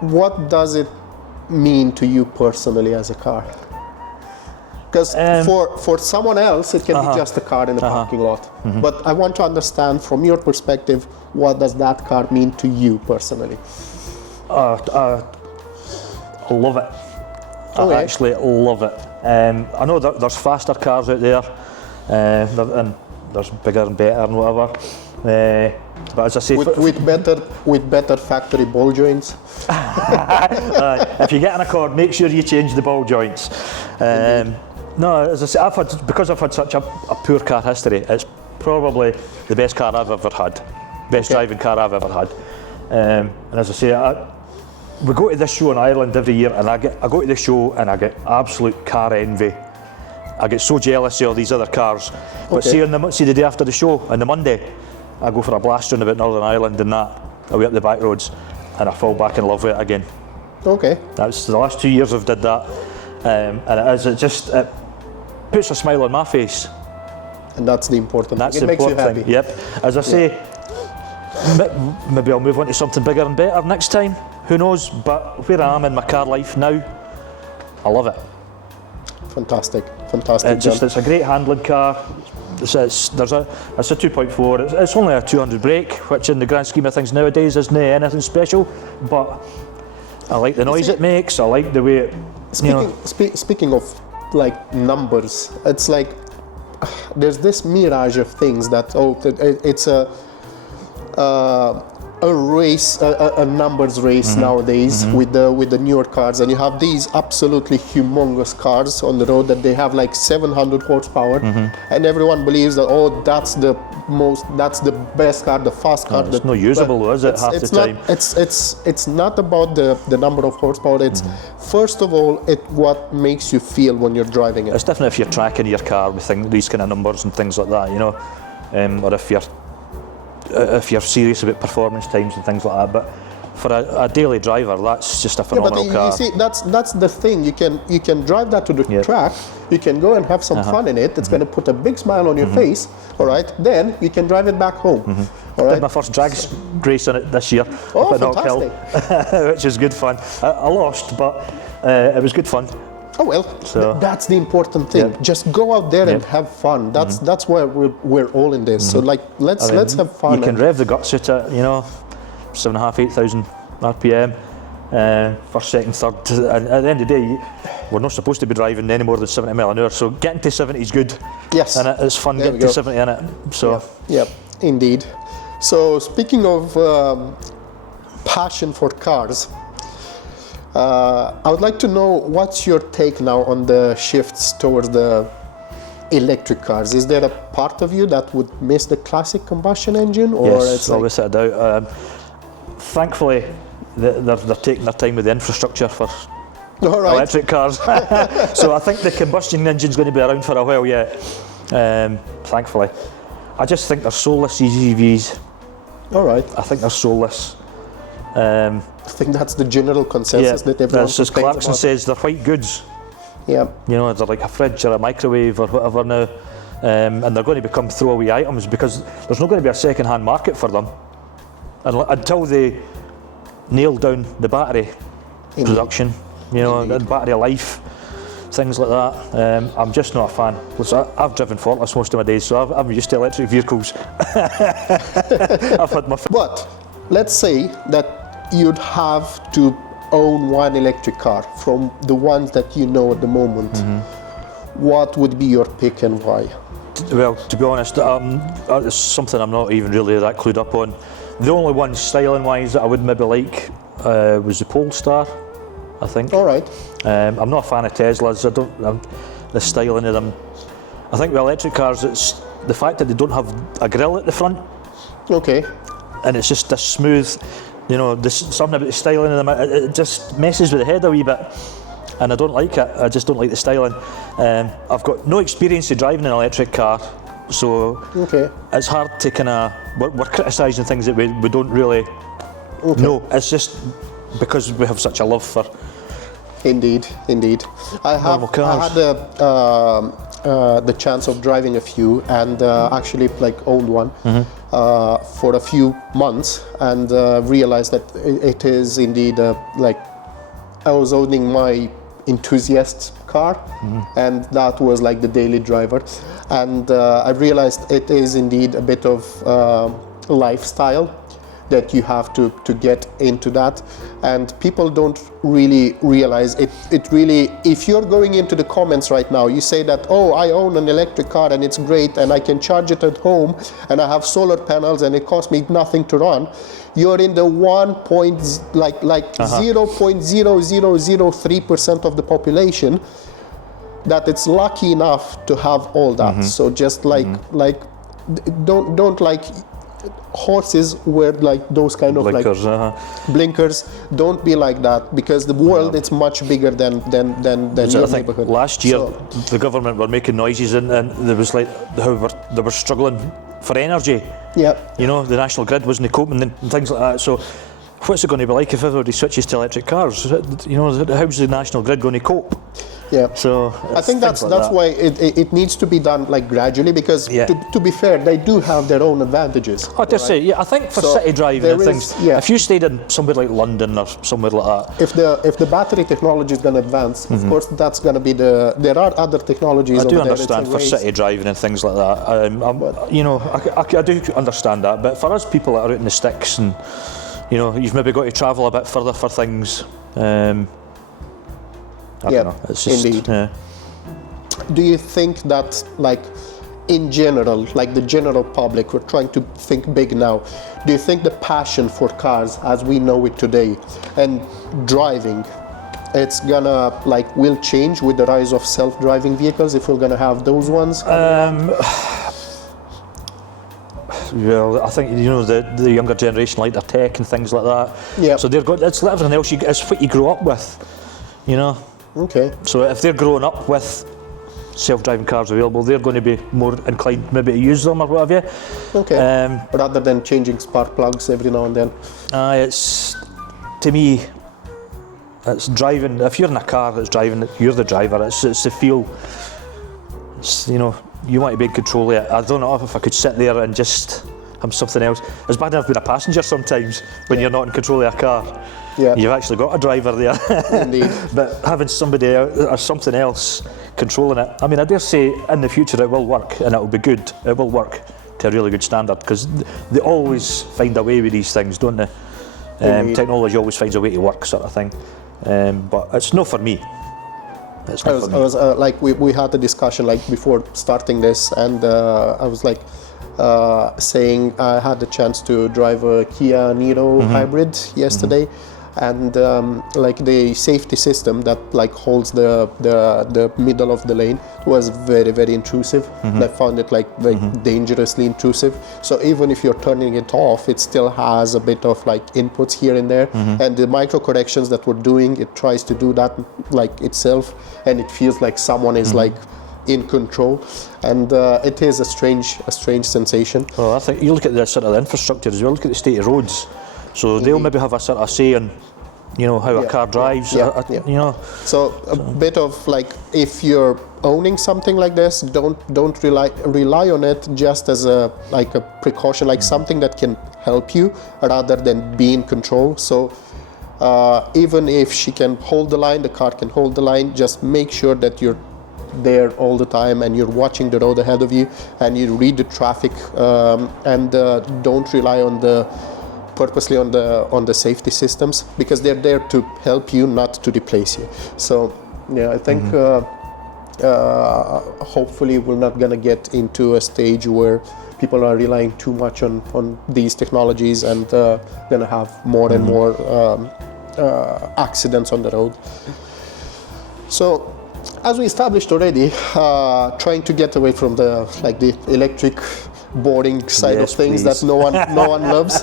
What does it mean to you personally as a car? Because for someone else, it can be just a car in a parking lot. But I want to understand from your perspective, what does that car mean to you personally? I love it. I actually love it. I know that there's faster cars out there, and there's bigger and better and whatever. But as I say, with better factory ball joints. If you get an Accord, make sure you change the ball joints. No, as I say, because I've had such a poor car history, it's probably the best car I've ever had, best driving car I've ever had. And as I say, we go to this show in Ireland every year, and I go to the show and I get absolute car envy. I get so jealous of all these other cars. But see the day after the show, on the Monday, I go for a blast round about Northern Ireland and that, away up the back roads, and I fall back in love with it again. Okay. That's the last 2 years I've did that, and it puts a smile on my face. And that's the important thing. It makes you happy. Yep. As I say, maybe I'll move on to something bigger and better next time. Who knows? But where I am in my car life now, I love it. Fantastic. It's a great handling car. It's a 2.4. It's only a 200 brake, which in the grand scheme of things nowadays isn't anything special. But I like the noise it makes. I like the way it. Speaking of like numbers, it's like there's this mirage of things that it's a race, a numbers race nowadays with the newer cars, and you have these absolutely humongous cars on the road that they have like 700 horsepower, and everyone believes that that's the best car, the fast car. It's not usable, is it? Half the time. It's not about the number of horsepower. It's first of all what makes you feel when you're driving it. It's different if you're tracking your car with these kind of numbers and things like that, or if you're serious about performance times and things like that. But for a daily driver, that's just a phenomenal car. You see, that's the thing. You can drive that to the track. You can go and have some fun in it. It's going to put a big smile on your face. All right. Then you can drive it back home. All right. I did my first drag race on it this year. Oh, up at Knock Hill, fantastic! which is good fun. I lost, but it was good fun. Oh well, So- that's the important thing. Yep. Just go out there and Yep. have fun. That's why we're all in this. So like let's have fun. You can rev the guts out at, 7,500, 8,000 RPM, first, second, third. And at the end of the day, we're not supposed to be driving any more than 70 mile an hour. So getting to 70 is good. Yes. And it's fun There we getting to go. 70 in it. So Yep, indeed. So speaking of passion for cars, I would like to know what's your take now on the shifts towards the electric cars. Is there a part of you that would miss the classic combustion engine, or yes, it's always set it out. Thankfully, they're taking their time with the infrastructure for all right? electric cars. So I think the combustion engine's going to be around for a while yet. Thankfully, I just think they're soulless, these EVs. All right. I think they're soulless. I think that's the general consensus that everyone as complains Clarkson about. says, they're white goods. Yeah. They're like a fridge or a microwave or whatever now, and they're going to become throwaway items because there's not going to be a second-hand market for them until they nail down the battery production, the battery life, things like that. I'm just not a fan. Listen, I've driven Forklifts most of my days, so I'm used to electric vehicles. I've had my But let's say that you'd have to own one electric car from the ones that you know at the moment. What would be your pick and why? Well, to be honest, it's something I'm not even really that clued up on. The only one styling-wise that I would maybe like was the Polestar, I think. All right. I'm not a fan of Teslas. The styling of them. I think with electric cars, it's the fact that they don't have a grille at the front, Okay. and it's just a smooth. Something about the styling of them. It just messes with the head a wee bit, and I don't like it. I just don't like the styling. I've got no experience of driving an electric car, so Okay. it's hard to kind of. We're criticising things that we don't really know. It's just because we have such a love for. Indeed. I Normal cars. had the chance of driving a few and actually owned one for a few months and realized that it is indeed I was owning my enthusiast car and that was like the daily driver, and I realized it is indeed a bit of lifestyle that you have to get into that, and people don't really realize it. It really, if you're going into the comments right now, you say that, oh, I own an electric car and it's great and I can charge it at home and I have solar panels and it costs me nothing to run. You're in the 0.0003% of the population that it's lucky enough to have all that. So just don't horses wear those kind of Blinkers, blinkers. Don't be like that, because the world it's much bigger than your I think neighborhood. last year So, the government were making noises and there was they were struggling for energy. yeah, The national grid wasn't coping and things like that. So what's it going to be like if everybody switches to electric cars? How's the national grid going to cope? yeah. So I think that's why it needs to be done gradually, because Yeah. to be fair, they do have their own advantages. I just say, I think for So city driving there and is- things, yeah. if you stayed in somewhere like London or somewhere like that, If the battery technology is going to advance, of course that's going to be there are other technologies. I do over there. It's understand a for ways. city driving and things like that. I do understand that, but for us people that are out in the sticks and you've maybe got to travel a bit further for things. I Yeah, don't know. It's just, indeed. yeah. Do you think that, in general, the general public, we're trying to think big now, do you think the passion for cars as we know it today and driving, it's gonna will change with the rise of self-driving vehicles, if we're gonna have those ones? Well, I think the younger generation like their tech and things like that. Yeah. So they're good. It's like everything else. It's what you grow up with, Okay. So if they're growing up with self-driving cars available, they're going to be more inclined maybe to use them or whatever. Okay. Rather than changing spark plugs every now and then. It's, to me, it's driving. If you're in a car that's driving, you're the driver. It's the feel. It's, you want to be in control of it. I don't know if I could sit there and just have something else. It's bad enough being a passenger sometimes when you're not in control of a car. Yeah. You've actually got a driver there. Indeed. But having somebody or something else controlling it, I mean, I dare say in the future it will work and it will be good. It will work to a really good standard because they always find a way with these things, don't they? Technology always finds a way to work, sort of thing. But it's not for me. It's not for me. I was like, we had a discussion like before starting this, and I was like saying I had the chance to drive a Kia Niro hybrid yesterday, and like the safety system that like holds the middle of the lane was very, very intrusive. And I found it like very dangerously intrusive. So even if you're turning it off, it still has a bit of like inputs here and there, and the micro corrections that we're doing, it tries to do that like itself, and it feels like someone is like in control, and it is a strange sensation. Well, I think you look at the sort of the infrastructure as well. Look at the state of roads. So they'll maybe have a sort of say in, you know, how a car drives. You know. So a bit of like, if you're owning something like this, don't rely on it just as a like a precaution, like something that can help you rather than be in control. So even if she can hold the line, the car can hold the line. Just make sure that you're there all the time and you're watching the road ahead of you and you read the traffic, and don't rely on purposely on the safety systems, because they're there to help you, not to replace you. So yeah, I think hopefully we're not gonna get into a stage where people are relying too much on these technologies and gonna have more and more accidents on the road. So as we established already, trying to get away from the electric boring side of things that no one loves.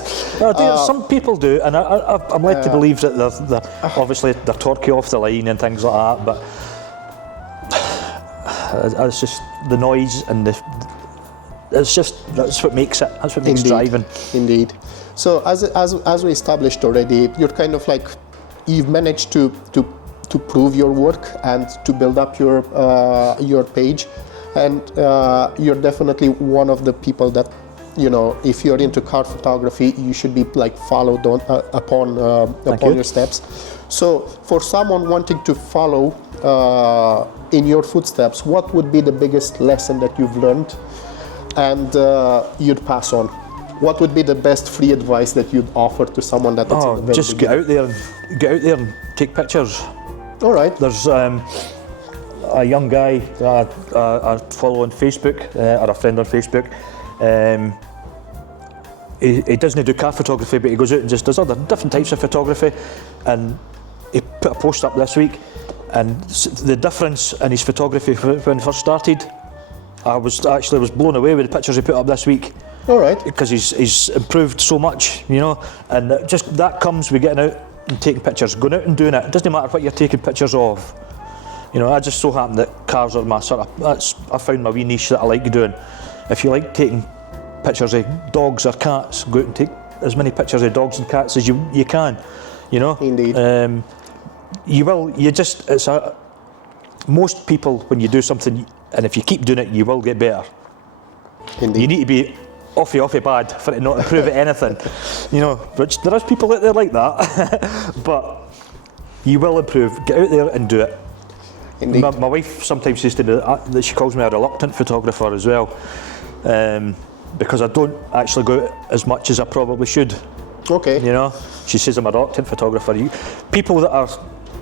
Some people do, and I'm led to believe that they're obviously they're torquey off the line and things like that, but it's just the noise and that's what makes it. That's what makes driving. Indeed. So as we established already, you're kind of like, you've managed to prove your work and to build up your page, and you're definitely one of the people that, you know, if you're into car photography, you should be like followed upon your steps. So for someone wanting to follow in your footsteps, what would be the biggest lesson that you've learned and you'd pass on? What would be the best free advice that you'd offer to someone that's in the very just get out there and take pictures. All right. There's a young guy I follow on Facebook, or a friend on Facebook. He doesn't do car photography, but he goes out and just does other different types of photography. And he put a post up this week, and the difference in his photography when he first started, I was blown away with the pictures he put up this week. All right. Because he's improved so much, you know, and just that comes with getting out and taking pictures, going out and doing it. It doesn't matter what you're taking pictures of. You know, I just so happen that cars are my sort of, I found my wee niche that I like doing. If you like taking pictures of dogs or cats, go out and take as many pictures of dogs and cats as you can, you know. Indeed. Most people, when you do something, and if you keep doing it, you will get better. Indeed. You need to be offy bad for it not to improve at anything, you know, which there is people out there like that, but you will improve. Get out there and do it. Indeed. My wife sometimes says to me that she calls me a reluctant photographer as well, because I don't actually go out as much as I probably should. Okay. You know, she says I'm a reluctant photographer. People that are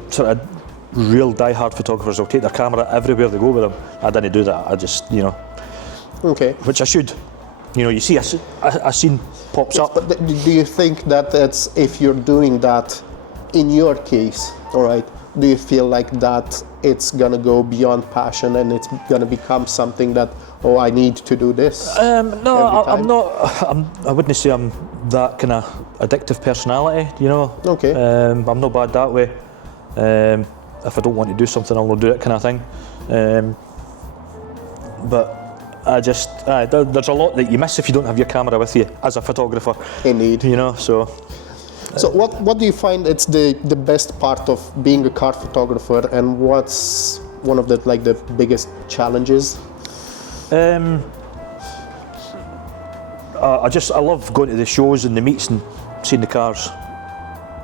sort of real die-hard photographers will take their camera everywhere they go with them. I didn't do that. I just, you know. Okay. Which I should. You know, you see a scene pops up. But do you think that if you're doing that, in your case, all right, do you feel like that it's gonna go beyond passion and it's gonna become something that, oh, I need to do this? No, I'm not. I wouldn't say I'm that kind of addictive personality. You know. Okay. I'm not bad that way. If I don't want to do something, I'll not do it, kind of thing. But I just there's a lot that you miss if you don't have your camera with you as a photographer. Indeed. You know, so. So what do you find it's the best part of being a car photographer, and what's one of the biggest challenges? I love going to the shows and the meets and seeing the cars.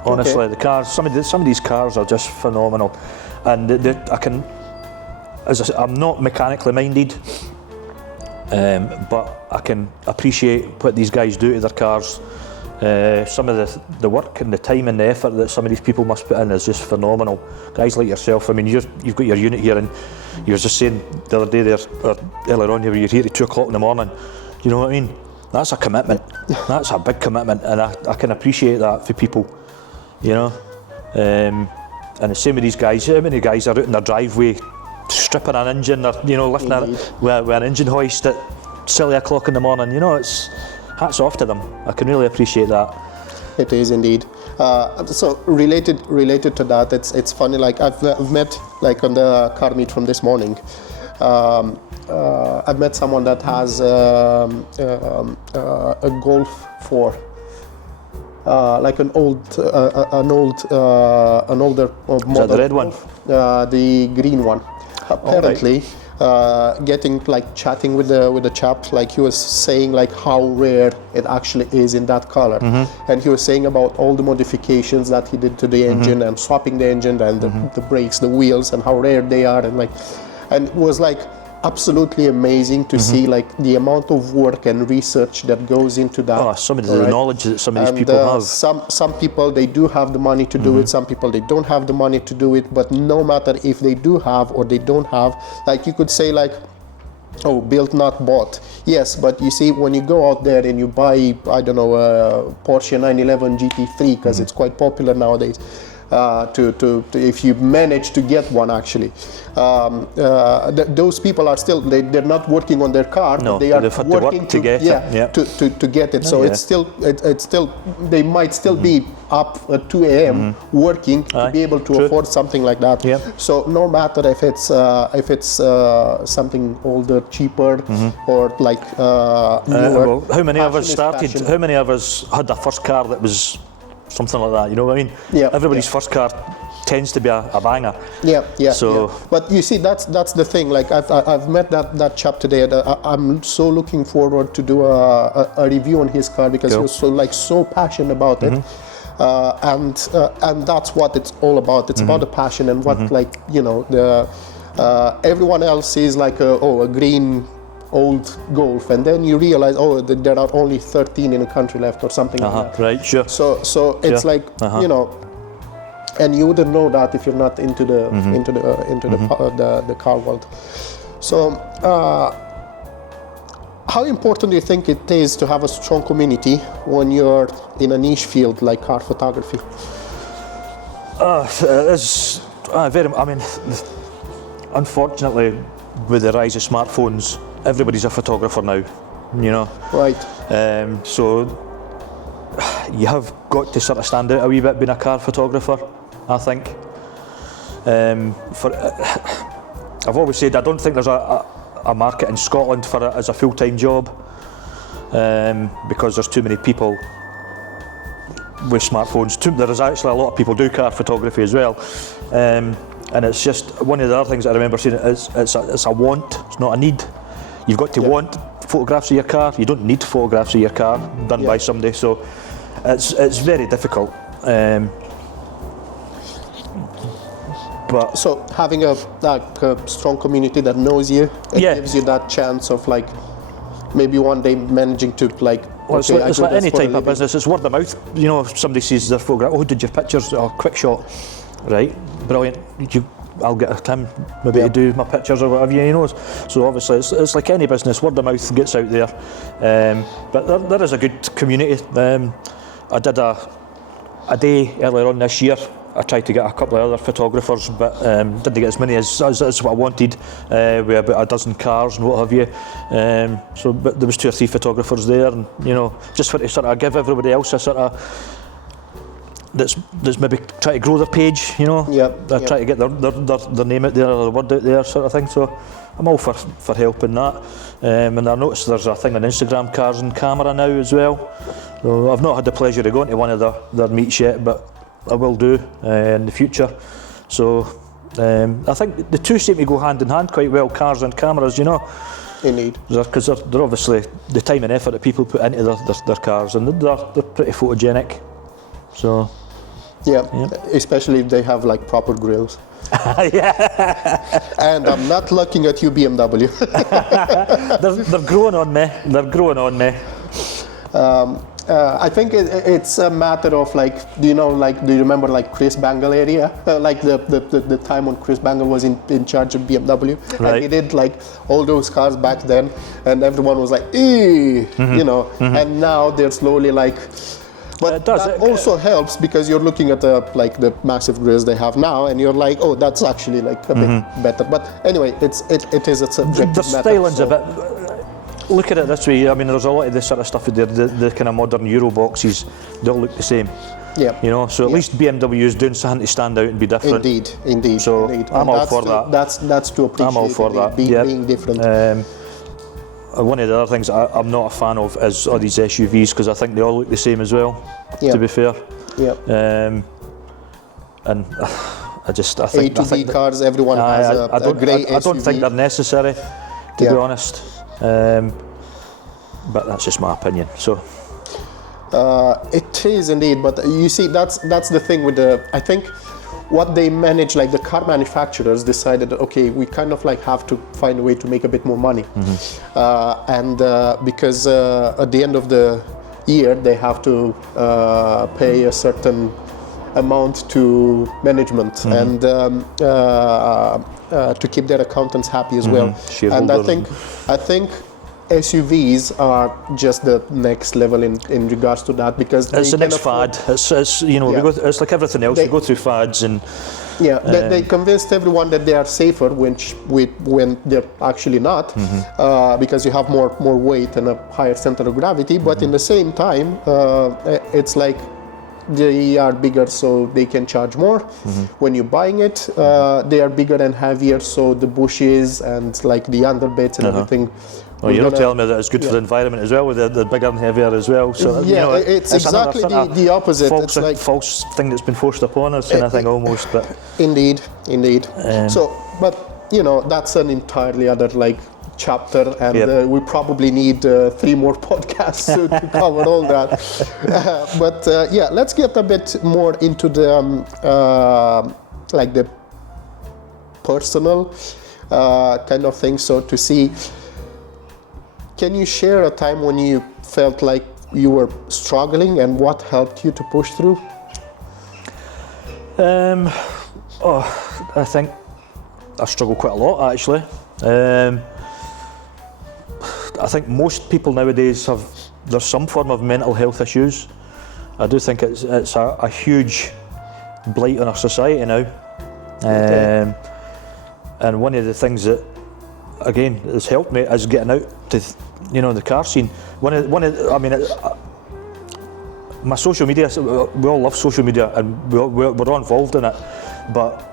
Honestly, the cars. Some of these cars are just phenomenal, and I can. As I say, I'm not mechanically minded, but I can appreciate what these guys do to their cars. Some of the work and the time and the effort that some of these people must put in is just phenomenal. Guys like yourself, I mean, you've got your unit here, and you were just saying the other day there, or earlier on, you were here at 2 o'clock in the morning. You know what I mean? That's a commitment. That's a big commitment, and I can appreciate that for people. You know, and the same with these guys. How many guys are out in their driveway stripping an engine, or lifting it with an engine hoist at silly o'clock in the morning? You know, it's hats off to them. I can really appreciate that. It is indeed. So related to that, it's funny. Like I've met, like on the car meet from this morning, I've met someone that has a Golf 4. Like an older model. Is that the red one? The green one. Apparently, getting like chatting with the chap, like he was saying like how rare it actually is in that color, and he was saying about all the modifications that he did to the engine and swapping the engine and the brakes, the wheels, and how rare they are, and it was like absolutely amazing to see like the amount of work and research that goes into that. Oh, some of the knowledge that some of these people have. Some people, they do have the money to do it. Some people, they don't have the money to do it. But no matter if they do have or they don't have, like you could say like, oh, built not bought. Yes, but you see, when you go out there and you buy, I don't know, a Porsche 911 GT3, because it's quite popular nowadays. If you manage to get one, actually, those people are still they're not working on their car, no, but they are working to get it. To get it. So it's still they might still be up at 2 a.m. working to be able to afford something like that. Yep. So no matter if it's something older, cheaper, or like newer. Well, how many of us started? How many of us had the first car that was something like that? You know what I mean? Yeah. Everybody's first car tends to be a banger. Yeah. So, but you see, that's the thing. Like I've met that chap today. I'm so looking forward to do a review on his car, because he was so passionate about it. And that's what it's all about. It's about the passion and what everyone else is like a green old Golf, and then you realize, there are only 13 in the country left or something like that. Right, sure. So it's like and you wouldn't know that if you're not into the the car world. So how important do you think it is to have a strong community when you're in a niche field like car photography? It's very. I mean, unfortunately, with the rise of smartphones, everybody's a photographer now, you know. Right. So you have got to sort of stand out a wee bit being a car photographer, I think. I've always said I don't think there's a market in Scotland for it as a full-time job, because there's too many people with smartphones. There is actually a lot of people do car photography as well. And it's just one of the other things I remember saying, it's a want, it's not a need. You've got to want photographs of your car. You don't need photographs of your car done by somebody. So it's very difficult. But so having a strong community that knows you, it gives you that chance of like maybe one day managing to like. Well, it's like any type of business. It's word of mouth. You know, if somebody sees their photograph, who did your pictures? Oh, Quickshot. Right, brilliant. I'll get Tim maybe to do my pictures or whatever, you know. So obviously it's like any business, word of mouth gets out there. But there is a good community. I did a day earlier on this year. I tried to get a couple of other photographers, but didn't get as many as what I wanted, with about a dozen cars and what have you. But there was 2 or 3 photographers there, and you know, just for to sort of give everybody else a sort of that's maybe try to grow their page, you know. Try to get their name out there, or the word out there, sort of thing. So I'm all for helping that. And I noticed there's a thing on Instagram, Cars and Camera now as well. So I've not had the pleasure of going to one of their meets yet, but I will do in the future. So I think the two seem to go hand in hand quite well, cars and cameras, you know. Indeed. Because they're obviously the time and effort that people put into their cars, and they're pretty photogenic. So Yeah, especially if they have like proper grills. Yeah, And I'm not looking at you, BMW. they're growing on me. They're growing on me. I think it's a matter of like, do you remember like Chris Bangle area? Like the time when Chris Bangle was in charge of BMW, Right. and he did like all those cars back then, and everyone was like, and now they're slowly like. But It does. that also helps because you're looking at the massive grills they have now, and you're like, oh, that's actually like a bit better. But anyway, it is a subjective The matter. styling's a bit. Look at it this way. I mean, there's a lot of this sort of stuff in there. The kind of modern Euro boxes, they all look the same. Yeah. You know, so at least BMW is doing something to stand out and be different. Indeed. So indeed. I'm And all that's for to, that. That's to appreciate. I'm all for that. Being different. One of the other things I'm not a fan of is all these SUVs because I think they all look the same as well. Yeah. To be fair. Yeah. And I think A to B cars, everyone has a grey SUV. I don't think they're necessary, to be honest. But that's just my opinion. So. It is indeed, but you see, that's the thing with I think what they manage, like the car manufacturers decided that, okay, we kind of like have to find a way to make a bit more money. Because at the end of the year, they have to pay a certain amount to management and to keep their accountants happy as well. And I think SUVs are just the next level in regards to that because it's the next fad. It's we go. It's like everything else. We go through fads and. Yeah, they convinced everyone that they are safer when they're actually not, because you have more weight and a higher center of gravity. But in the same time, it's like they are bigger, so they can charge more. When you're buying it, they are bigger and heavier, so the bushes and like the underbits and everything. Well, you're telling me that it's good for the environment as well, with the bigger and heavier as well. So it's exactly the opposite. False, it's like false thing that's been forced upon us, kind of thing almost. But indeed. So, but that's an entirely other like chapter, and we probably need 3 more podcasts to cover all that. But let's get a bit more into the like the personal kind of thing. So to see. Can you share a time when you felt like you were struggling and what helped you to push through? I think I struggle quite a lot actually. I think most people nowadays there's some form of mental health issues. I do think it's a huge blight on our society now. And one of the things that again has helped me is getting out to the car scene. My social media, we all love social media and we're all involved in it, but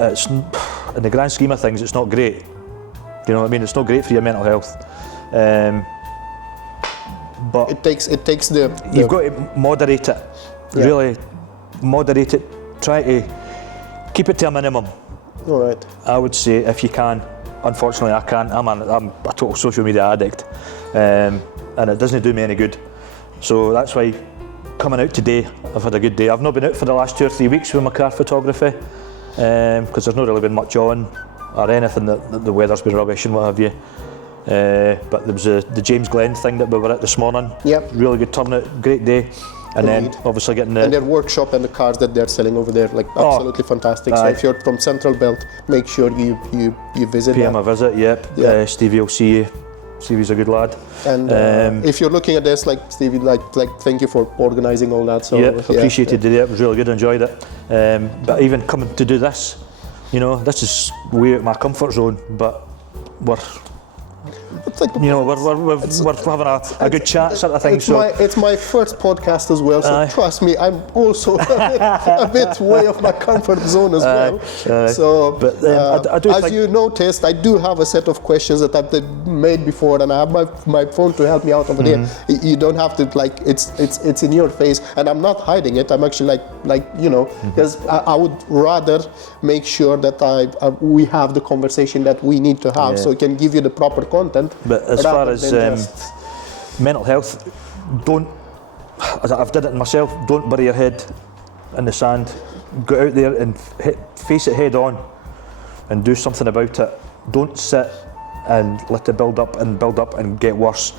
it's in the grand scheme of things it's not great. You know what I mean? It's not great for your mental health. But it takes the you've got to moderate it. Really moderate it. Try to keep it to a minimum. All right. I would say if you can. Unfortunately, I can't. I'm a total social media addict, and it doesn't do me any good. So that's why coming out today, I've had a good day. I've not been out for the last 2 or 3 weeks with my car photography because there's not really been much on or anything. The weather's been rubbish and what have you. But there was the James Glen thing that we were at this morning. Yep. Really good turnout, great day. And then obviously getting and their workshop and the cars that they're selling over there, like absolutely fantastic. So if you're from Central Belt, make sure you visit. Pay him a visit. Yep. Stevie will see you. Stevie's a good lad. And if you're looking at this, like Stevie, like thank you for organising all that. So appreciated it. It was really good. Enjoyed it. But even coming to do this, this is way out my comfort zone. But we're having a good chat sort of thing. It's my first podcast as well, so trust me, I'm also a bit way off my comfort zone as well. So, I do as you noticed, I do have a set of questions that I've made before, and I have my phone to help me out over there. You don't have to it's in your face, and I'm not hiding it. I'm actually because I would rather make sure that we have the conversation that we need to have, so it can give you the proper content. But as far as mental health, I've did it myself, don't bury your head in the sand, go out there and face it head on and do something about it. Don't sit and let it build up and get worse,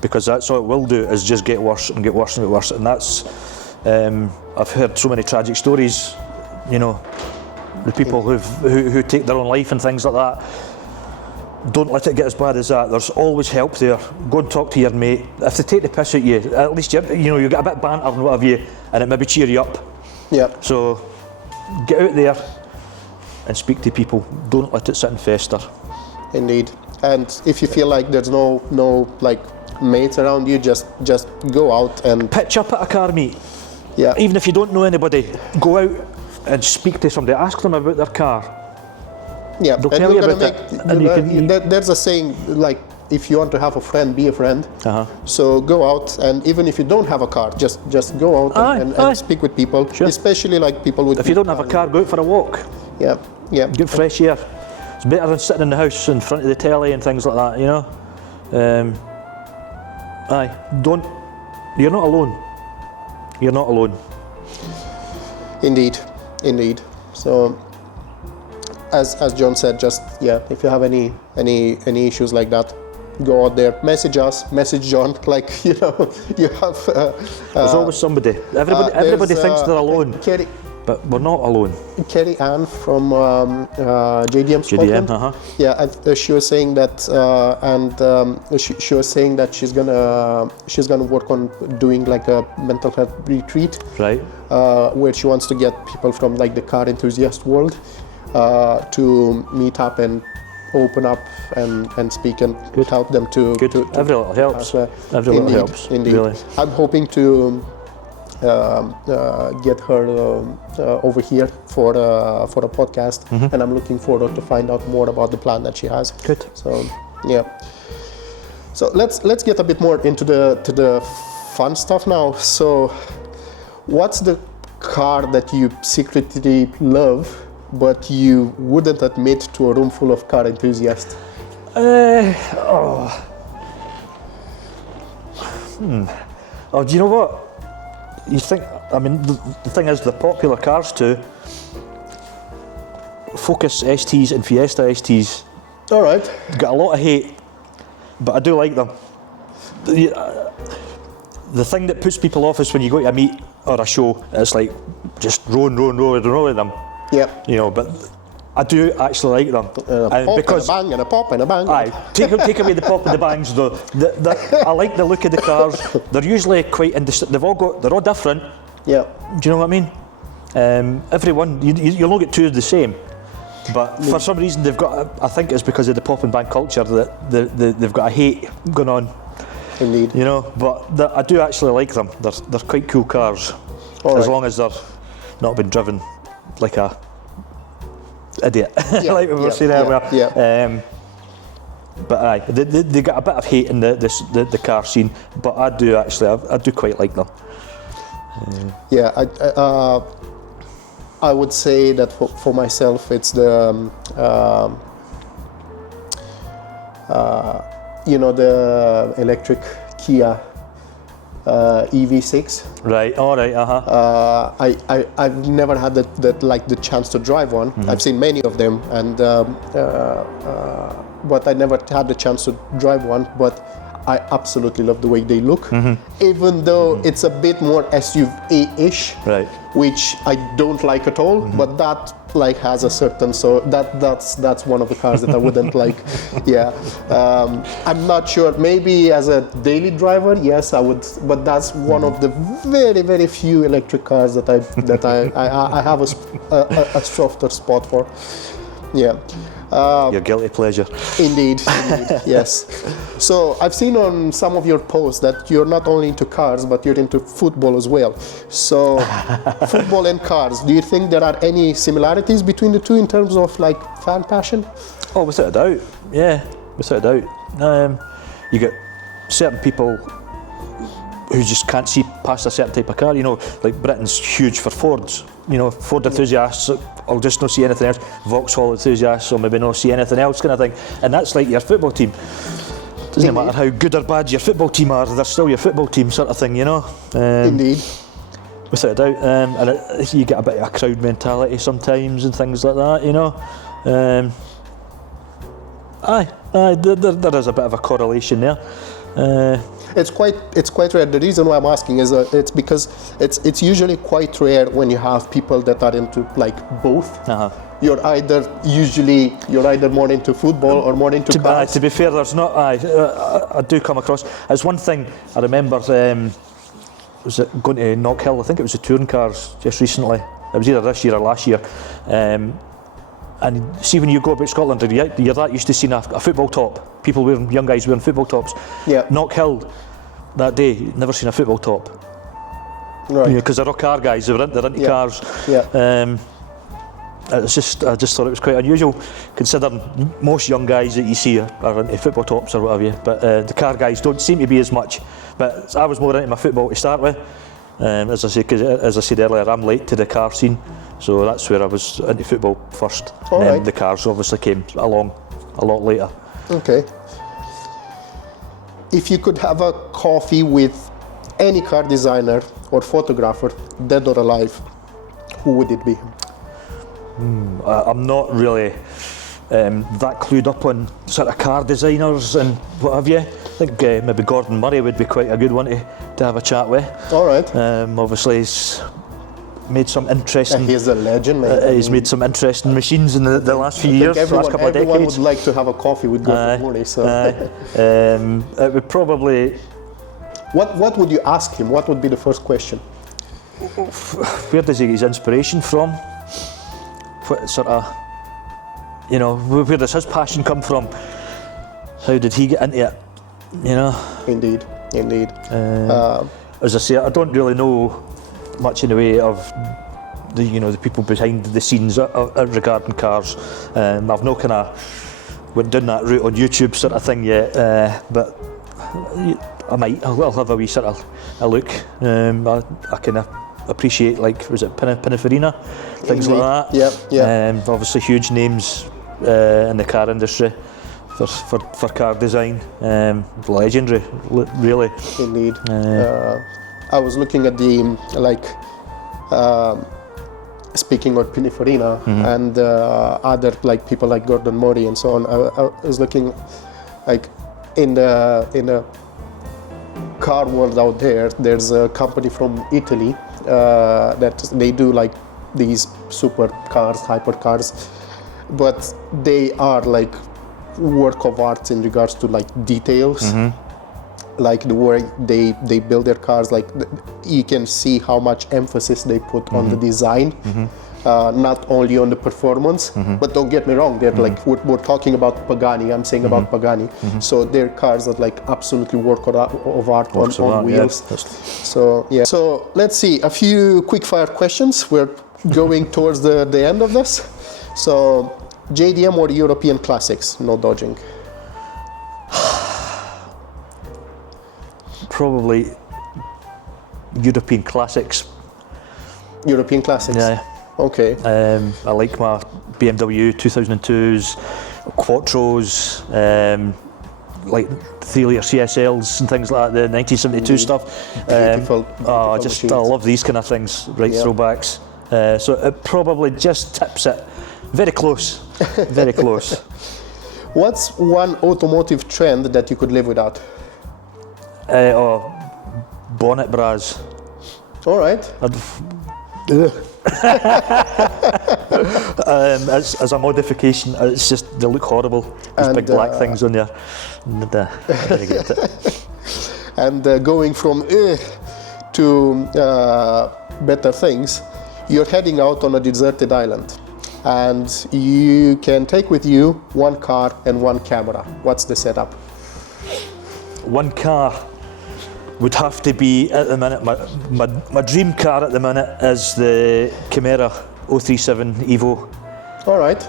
because that's all it will do, is just get worse and get worse and get worse. And that's, I've heard so many tragic stories, you know, the people who take their own life and things like that. Don't let it get as bad as that. There's always help there. Go and talk to your mate. If they take the piss at you, at least you get a bit of banter and what have you, and it maybe cheer you up. Yeah. So get out there and speak to people. Don't let it sit and fester. Indeed. And if you feel like there's no like mates around you, just go out and pitch up at a car meet. Yeah. Even if you don't know anybody, go out and speak to somebody. Ask them about their car. Yeah, They'll and tell you you're about it. There's a saying, like, if you want to have a friend, be a friend. Uh-huh. So go out, and even if you don't have a car, just go out and speak with people, sure. Especially like people with. If you don't have a car, go out for a walk. Yeah, yeah. Get fresh air. It's better than sitting in the house in front of the telly and things like that, you know. You're not alone. You're not alone. Indeed. So, as John said, just if you have any issues like that, go out there, message us, message John. Like, you have. There's always somebody. Everybody thinks they're alone, but we're not alone. Kerry Ann from JDM Scotland. Yeah, she was saying that, she was saying that she's gonna work on doing like a mental health retreat, right? Where she wants to get people from like the car enthusiast world to meet up and open up and speak and help them to. Good. Every little helps. Every little helps. Indeed. Really. I'm hoping to get her over here for a podcast, and I'm looking forward to find out more about the plan that she has. Good. So yeah. So let's get a bit more into the fun stuff now. So, what's the car that you secretly love, but you wouldn't admit to a room full of car enthusiasts? Oh, do you know what? You think, I mean, the thing is, the popular cars too, Focus STs and Fiesta STs, all right, got a lot of hate, but I do like them. The thing that puts people off is when you go to a meet or a show, it's like just row with them. Yeah. You know, but I do actually like them. Because and a pop and a bang. Aye, take away the pop and the bangs though. I like the look of the cars. They're usually quite they're all different. Yeah. Do you know what I mean? Everyone, you'll not get two of the same. But for some reason they've got, I think it's because of the pop and bang culture that they've got a hate going on. Indeed. You know, but I do actually like them. They're quite cool cars. As long as they're not been driven like a idiot, like we were saying earlier. Yeah. But aye, they got a bit of hate in the car scene, but I do quite like them. Yeah, I would say that for myself, it's the the electric Kia EV6. Right. All right. I've never had the chance to drive one. I've seen many of them, and but I never had the chance to drive one. But I absolutely love the way they look, even though it's a bit more SUV-ish, right? Which I don't like at all. But that like has a certain, so that's one of the cars that I wouldn't like. Yeah, I'm not sure. Maybe as a daily driver, yes, I would. But that's one of the very, very few electric cars that I have a softer spot for. Yeah. Your guilty pleasure. Indeed, yes. So I've seen on some of your posts that you're not only into cars, but you're into football as well. So football and cars, do you think there are any similarities between the two in terms of like fan passion? Oh, without a doubt. Yeah, without a doubt. You get certain people who just can't see past a certain type of car. You know, like Britain's huge for Fords. You know, Ford enthusiasts will just not see anything else. Vauxhall enthusiasts will maybe not see anything else, kind of thing. And that's like your football team. Doesn't matter how good or bad your football team are, they're still your football team, sort of thing, you know. Indeed. without a doubt. And you get a bit of a crowd mentality sometimes and things like that, you know. There is a bit of a correlation there. It's quite rare. The reason why I'm asking is it's because it's usually quite rare when you have people that are into like both. You're either more into football or more into cars. To be fair, there's not. I do come across. It's one thing I remember. Was it going to Knockhill? I think it was the touring cars just recently. It was either this year or last year. And see, when you go about Scotland, you're that used to seeing a football top. People young guys wearing football tops. Yeah. Knockhill that day, never seen a football top. Right. Because they're all car guys. They're into cars. Yeah. I just thought it was quite unusual, considering most young guys that you see are into football tops or whatever. But the car guys don't seem to be as much. But I was more into my football to start with. As I said earlier, I'm late to the car scene, so that's where I was into football first. All and then right. the cars obviously came along a lot later. Okay. If you could have a coffee with any car designer or photographer, dead or alive, who would it be? I'm not really that clued up on sort of car designers and what have you. I think maybe Gordon Murray would be quite a good one to have a chat with. All right. Obviously he's made some interesting. He's a legend, man. He's made some interesting machines in the last few years, last couple of decades. Everyone would like to have a coffee with Gordon Murray. So. It would probably. What would you ask him? What would be the first question? Where does he get his inspiration from? What sort of, you know, where does his passion come from? How did he get into it? You know. Indeed. As I say, I don't really know much in the way of the people behind the scenes regarding cars. I've no kind of went down that route on YouTube sort of thing yet, but I'll have a wee sort of a look. I kind of appreciate, like, was it Pininfarina, things Indeed. like that. Yeah. Obviously huge names in the car industry for car design. Legendary, really. Indeed. I was looking at the speaking of Pininfarina and other like people like Gordon Murray and so on. I was looking like in the car world out there. There's a company from Italy that they do like these super cars, hypercars, but they are like work of art in regards to like details. Like the way they build their cars, like you can see how much emphasis they put on the design, not only on the performance. But don't get me wrong, they're like we're talking about Pagani. I'm saying about Pagani. So their cars are like absolutely work of art on wheels. Yeah. So yeah. So let's see a few quick fire questions. We're going towards the end of this. So JDM or European classics? No dodging. Probably European classics. European classics. Yeah. Okay. I like my BMW 2002s, Quattros, like 3-litre CSLs and things like that, the 1972 stuff. Beautiful I machines. love these kind of things, right? Yeah. Throwbacks. So it probably just tips it. Very close. Very close. What's one automotive trend that you could live without? Bonnet bras. All right. As a modification, it's just they look horrible. These And, big black things on there. And, I get it. And going from to better things, you're heading out on a deserted island, and you can take with you one car and one camera. What's the setup? One car would have to be, at the minute, my dream car at the minute is the Chimera 037 Evo. All right.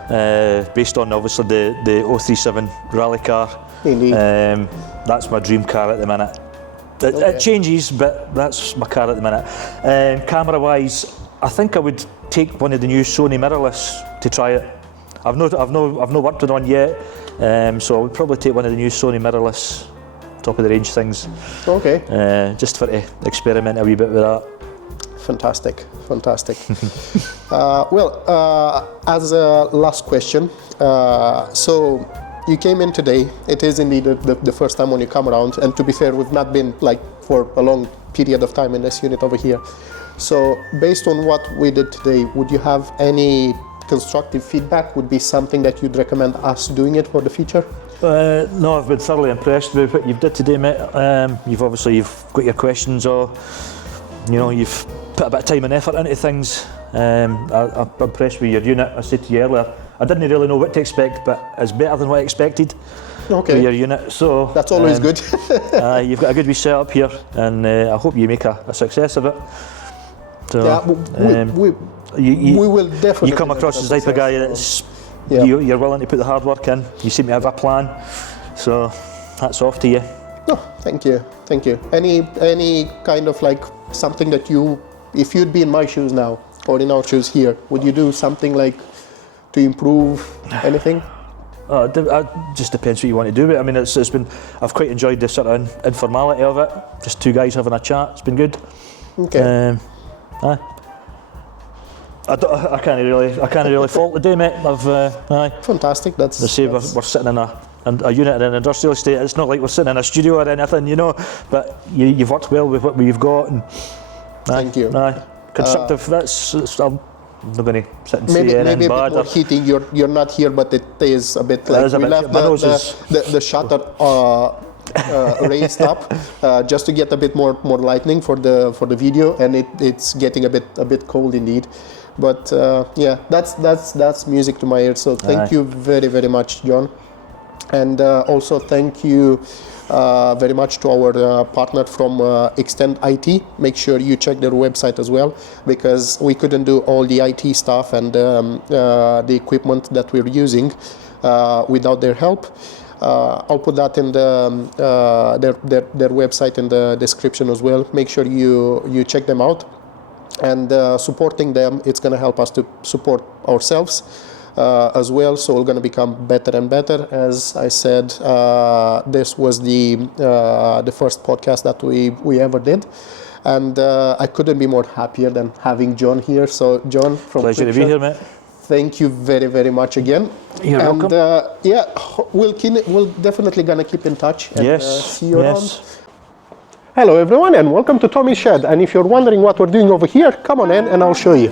Based on obviously the 037 rally car. Indeed. That's my dream car at the minute. It changes, but that's my car at the minute. Camera wise, I think I would take one of the new Sony mirrorless to try it. I've not worked on one yet, so I would probably take one of the new Sony mirrorless top of the range things. Okay. Just for to experiment a wee bit with that. Fantastic. As a last question, so you came in today. It is indeed the first time when you come around, and to be fair, we've not been like for a long period of time in this unit over here. So based on what we did today, would you have any constructive feedback? Would be something that you'd recommend us doing it for the future? No, I've been thoroughly impressed with what you've did today, mate. You've got your questions, or you've put a bit of time and effort into things. I'm impressed with your unit. I said to you earlier, I didn't really know what to expect, but it's better than what I expected. Okay. With your unit, so that's always good. You've got a good wee setup here, and I hope you make a success of it. So, yeah, we will definitely. You come across as the type of guy that's you're willing to put the hard work in. You seem to have a plan, so hats off to you. No, thank you. Any kind of like something that if you'd be in my shoes now or in our shoes here, would you do something like to improve anything? It just depends what you want to do with it. I mean, I've quite enjoyed the sort of informality of it. Just two guys having a chat. It's been good. Okay. I can't really fault the day, mate. Fantastic. That's. We're sitting in a unit in an industrial estate. It's not like we're sitting in a studio or anything, But you've worked well with what we've got. And, thank you. Constructive. I'm not going to sit and say anything bad. Maybe a bit more heating. You're not here, but it is a bit like we left the shutter raised up just to get a bit more lightning for the video, and it's getting a bit cold indeed. But that's music to my ears. So thank you very, very much, John, and also thank you very much to our partner from Extend IT. Make sure you check their website as well, because we couldn't do all the IT stuff and the equipment that we're using without their help. I'll put that in their website in the description as well. Make sure you check them out, and supporting them, it's going to help us to support ourselves as well. So we're going to become better and better. As I said, this was the first podcast that we ever did, and I couldn't be more happier than having John here. So John, from pleasure to be here, mate. Thank you very, very much again. You're welcome. We'll definitely gonna keep in touch. And, see you around. Hello everyone, and welcome to Tommy's Shed. And if you're wondering what we're doing over here, come on in and I'll show you.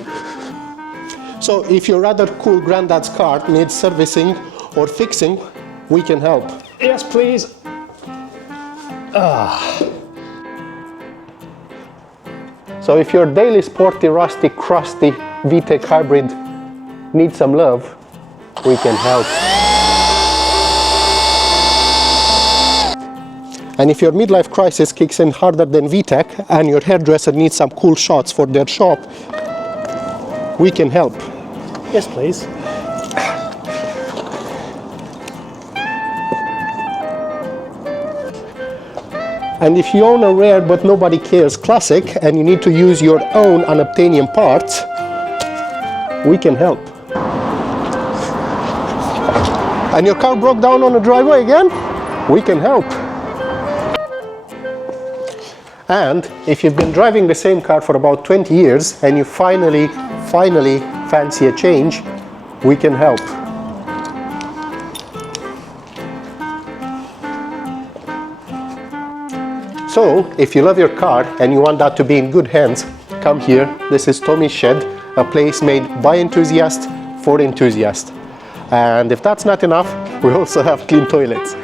So if your rather cool granddad's car needs servicing or fixing, we can help. Yes, please. So if your daily sporty, rusty, crusty VTEC hybrid needs some love, we can help. And if your midlife crisis kicks in harder than VTEC and your hairdresser needs some cool shots for their shop, we can help. Yes, please. And if you own a rare but nobody cares classic and you need to use your own unobtainium parts, we can help. And your car broke down on the driveway again? We can help. And if you've been driving the same car for about 20 years and you finally fancy a change, we can help. So, if you love your car and you want that to be in good hands, come here. This is Tommy's Shed, a place made by enthusiasts for enthusiasts. And if that's not enough, we also have clean toilets.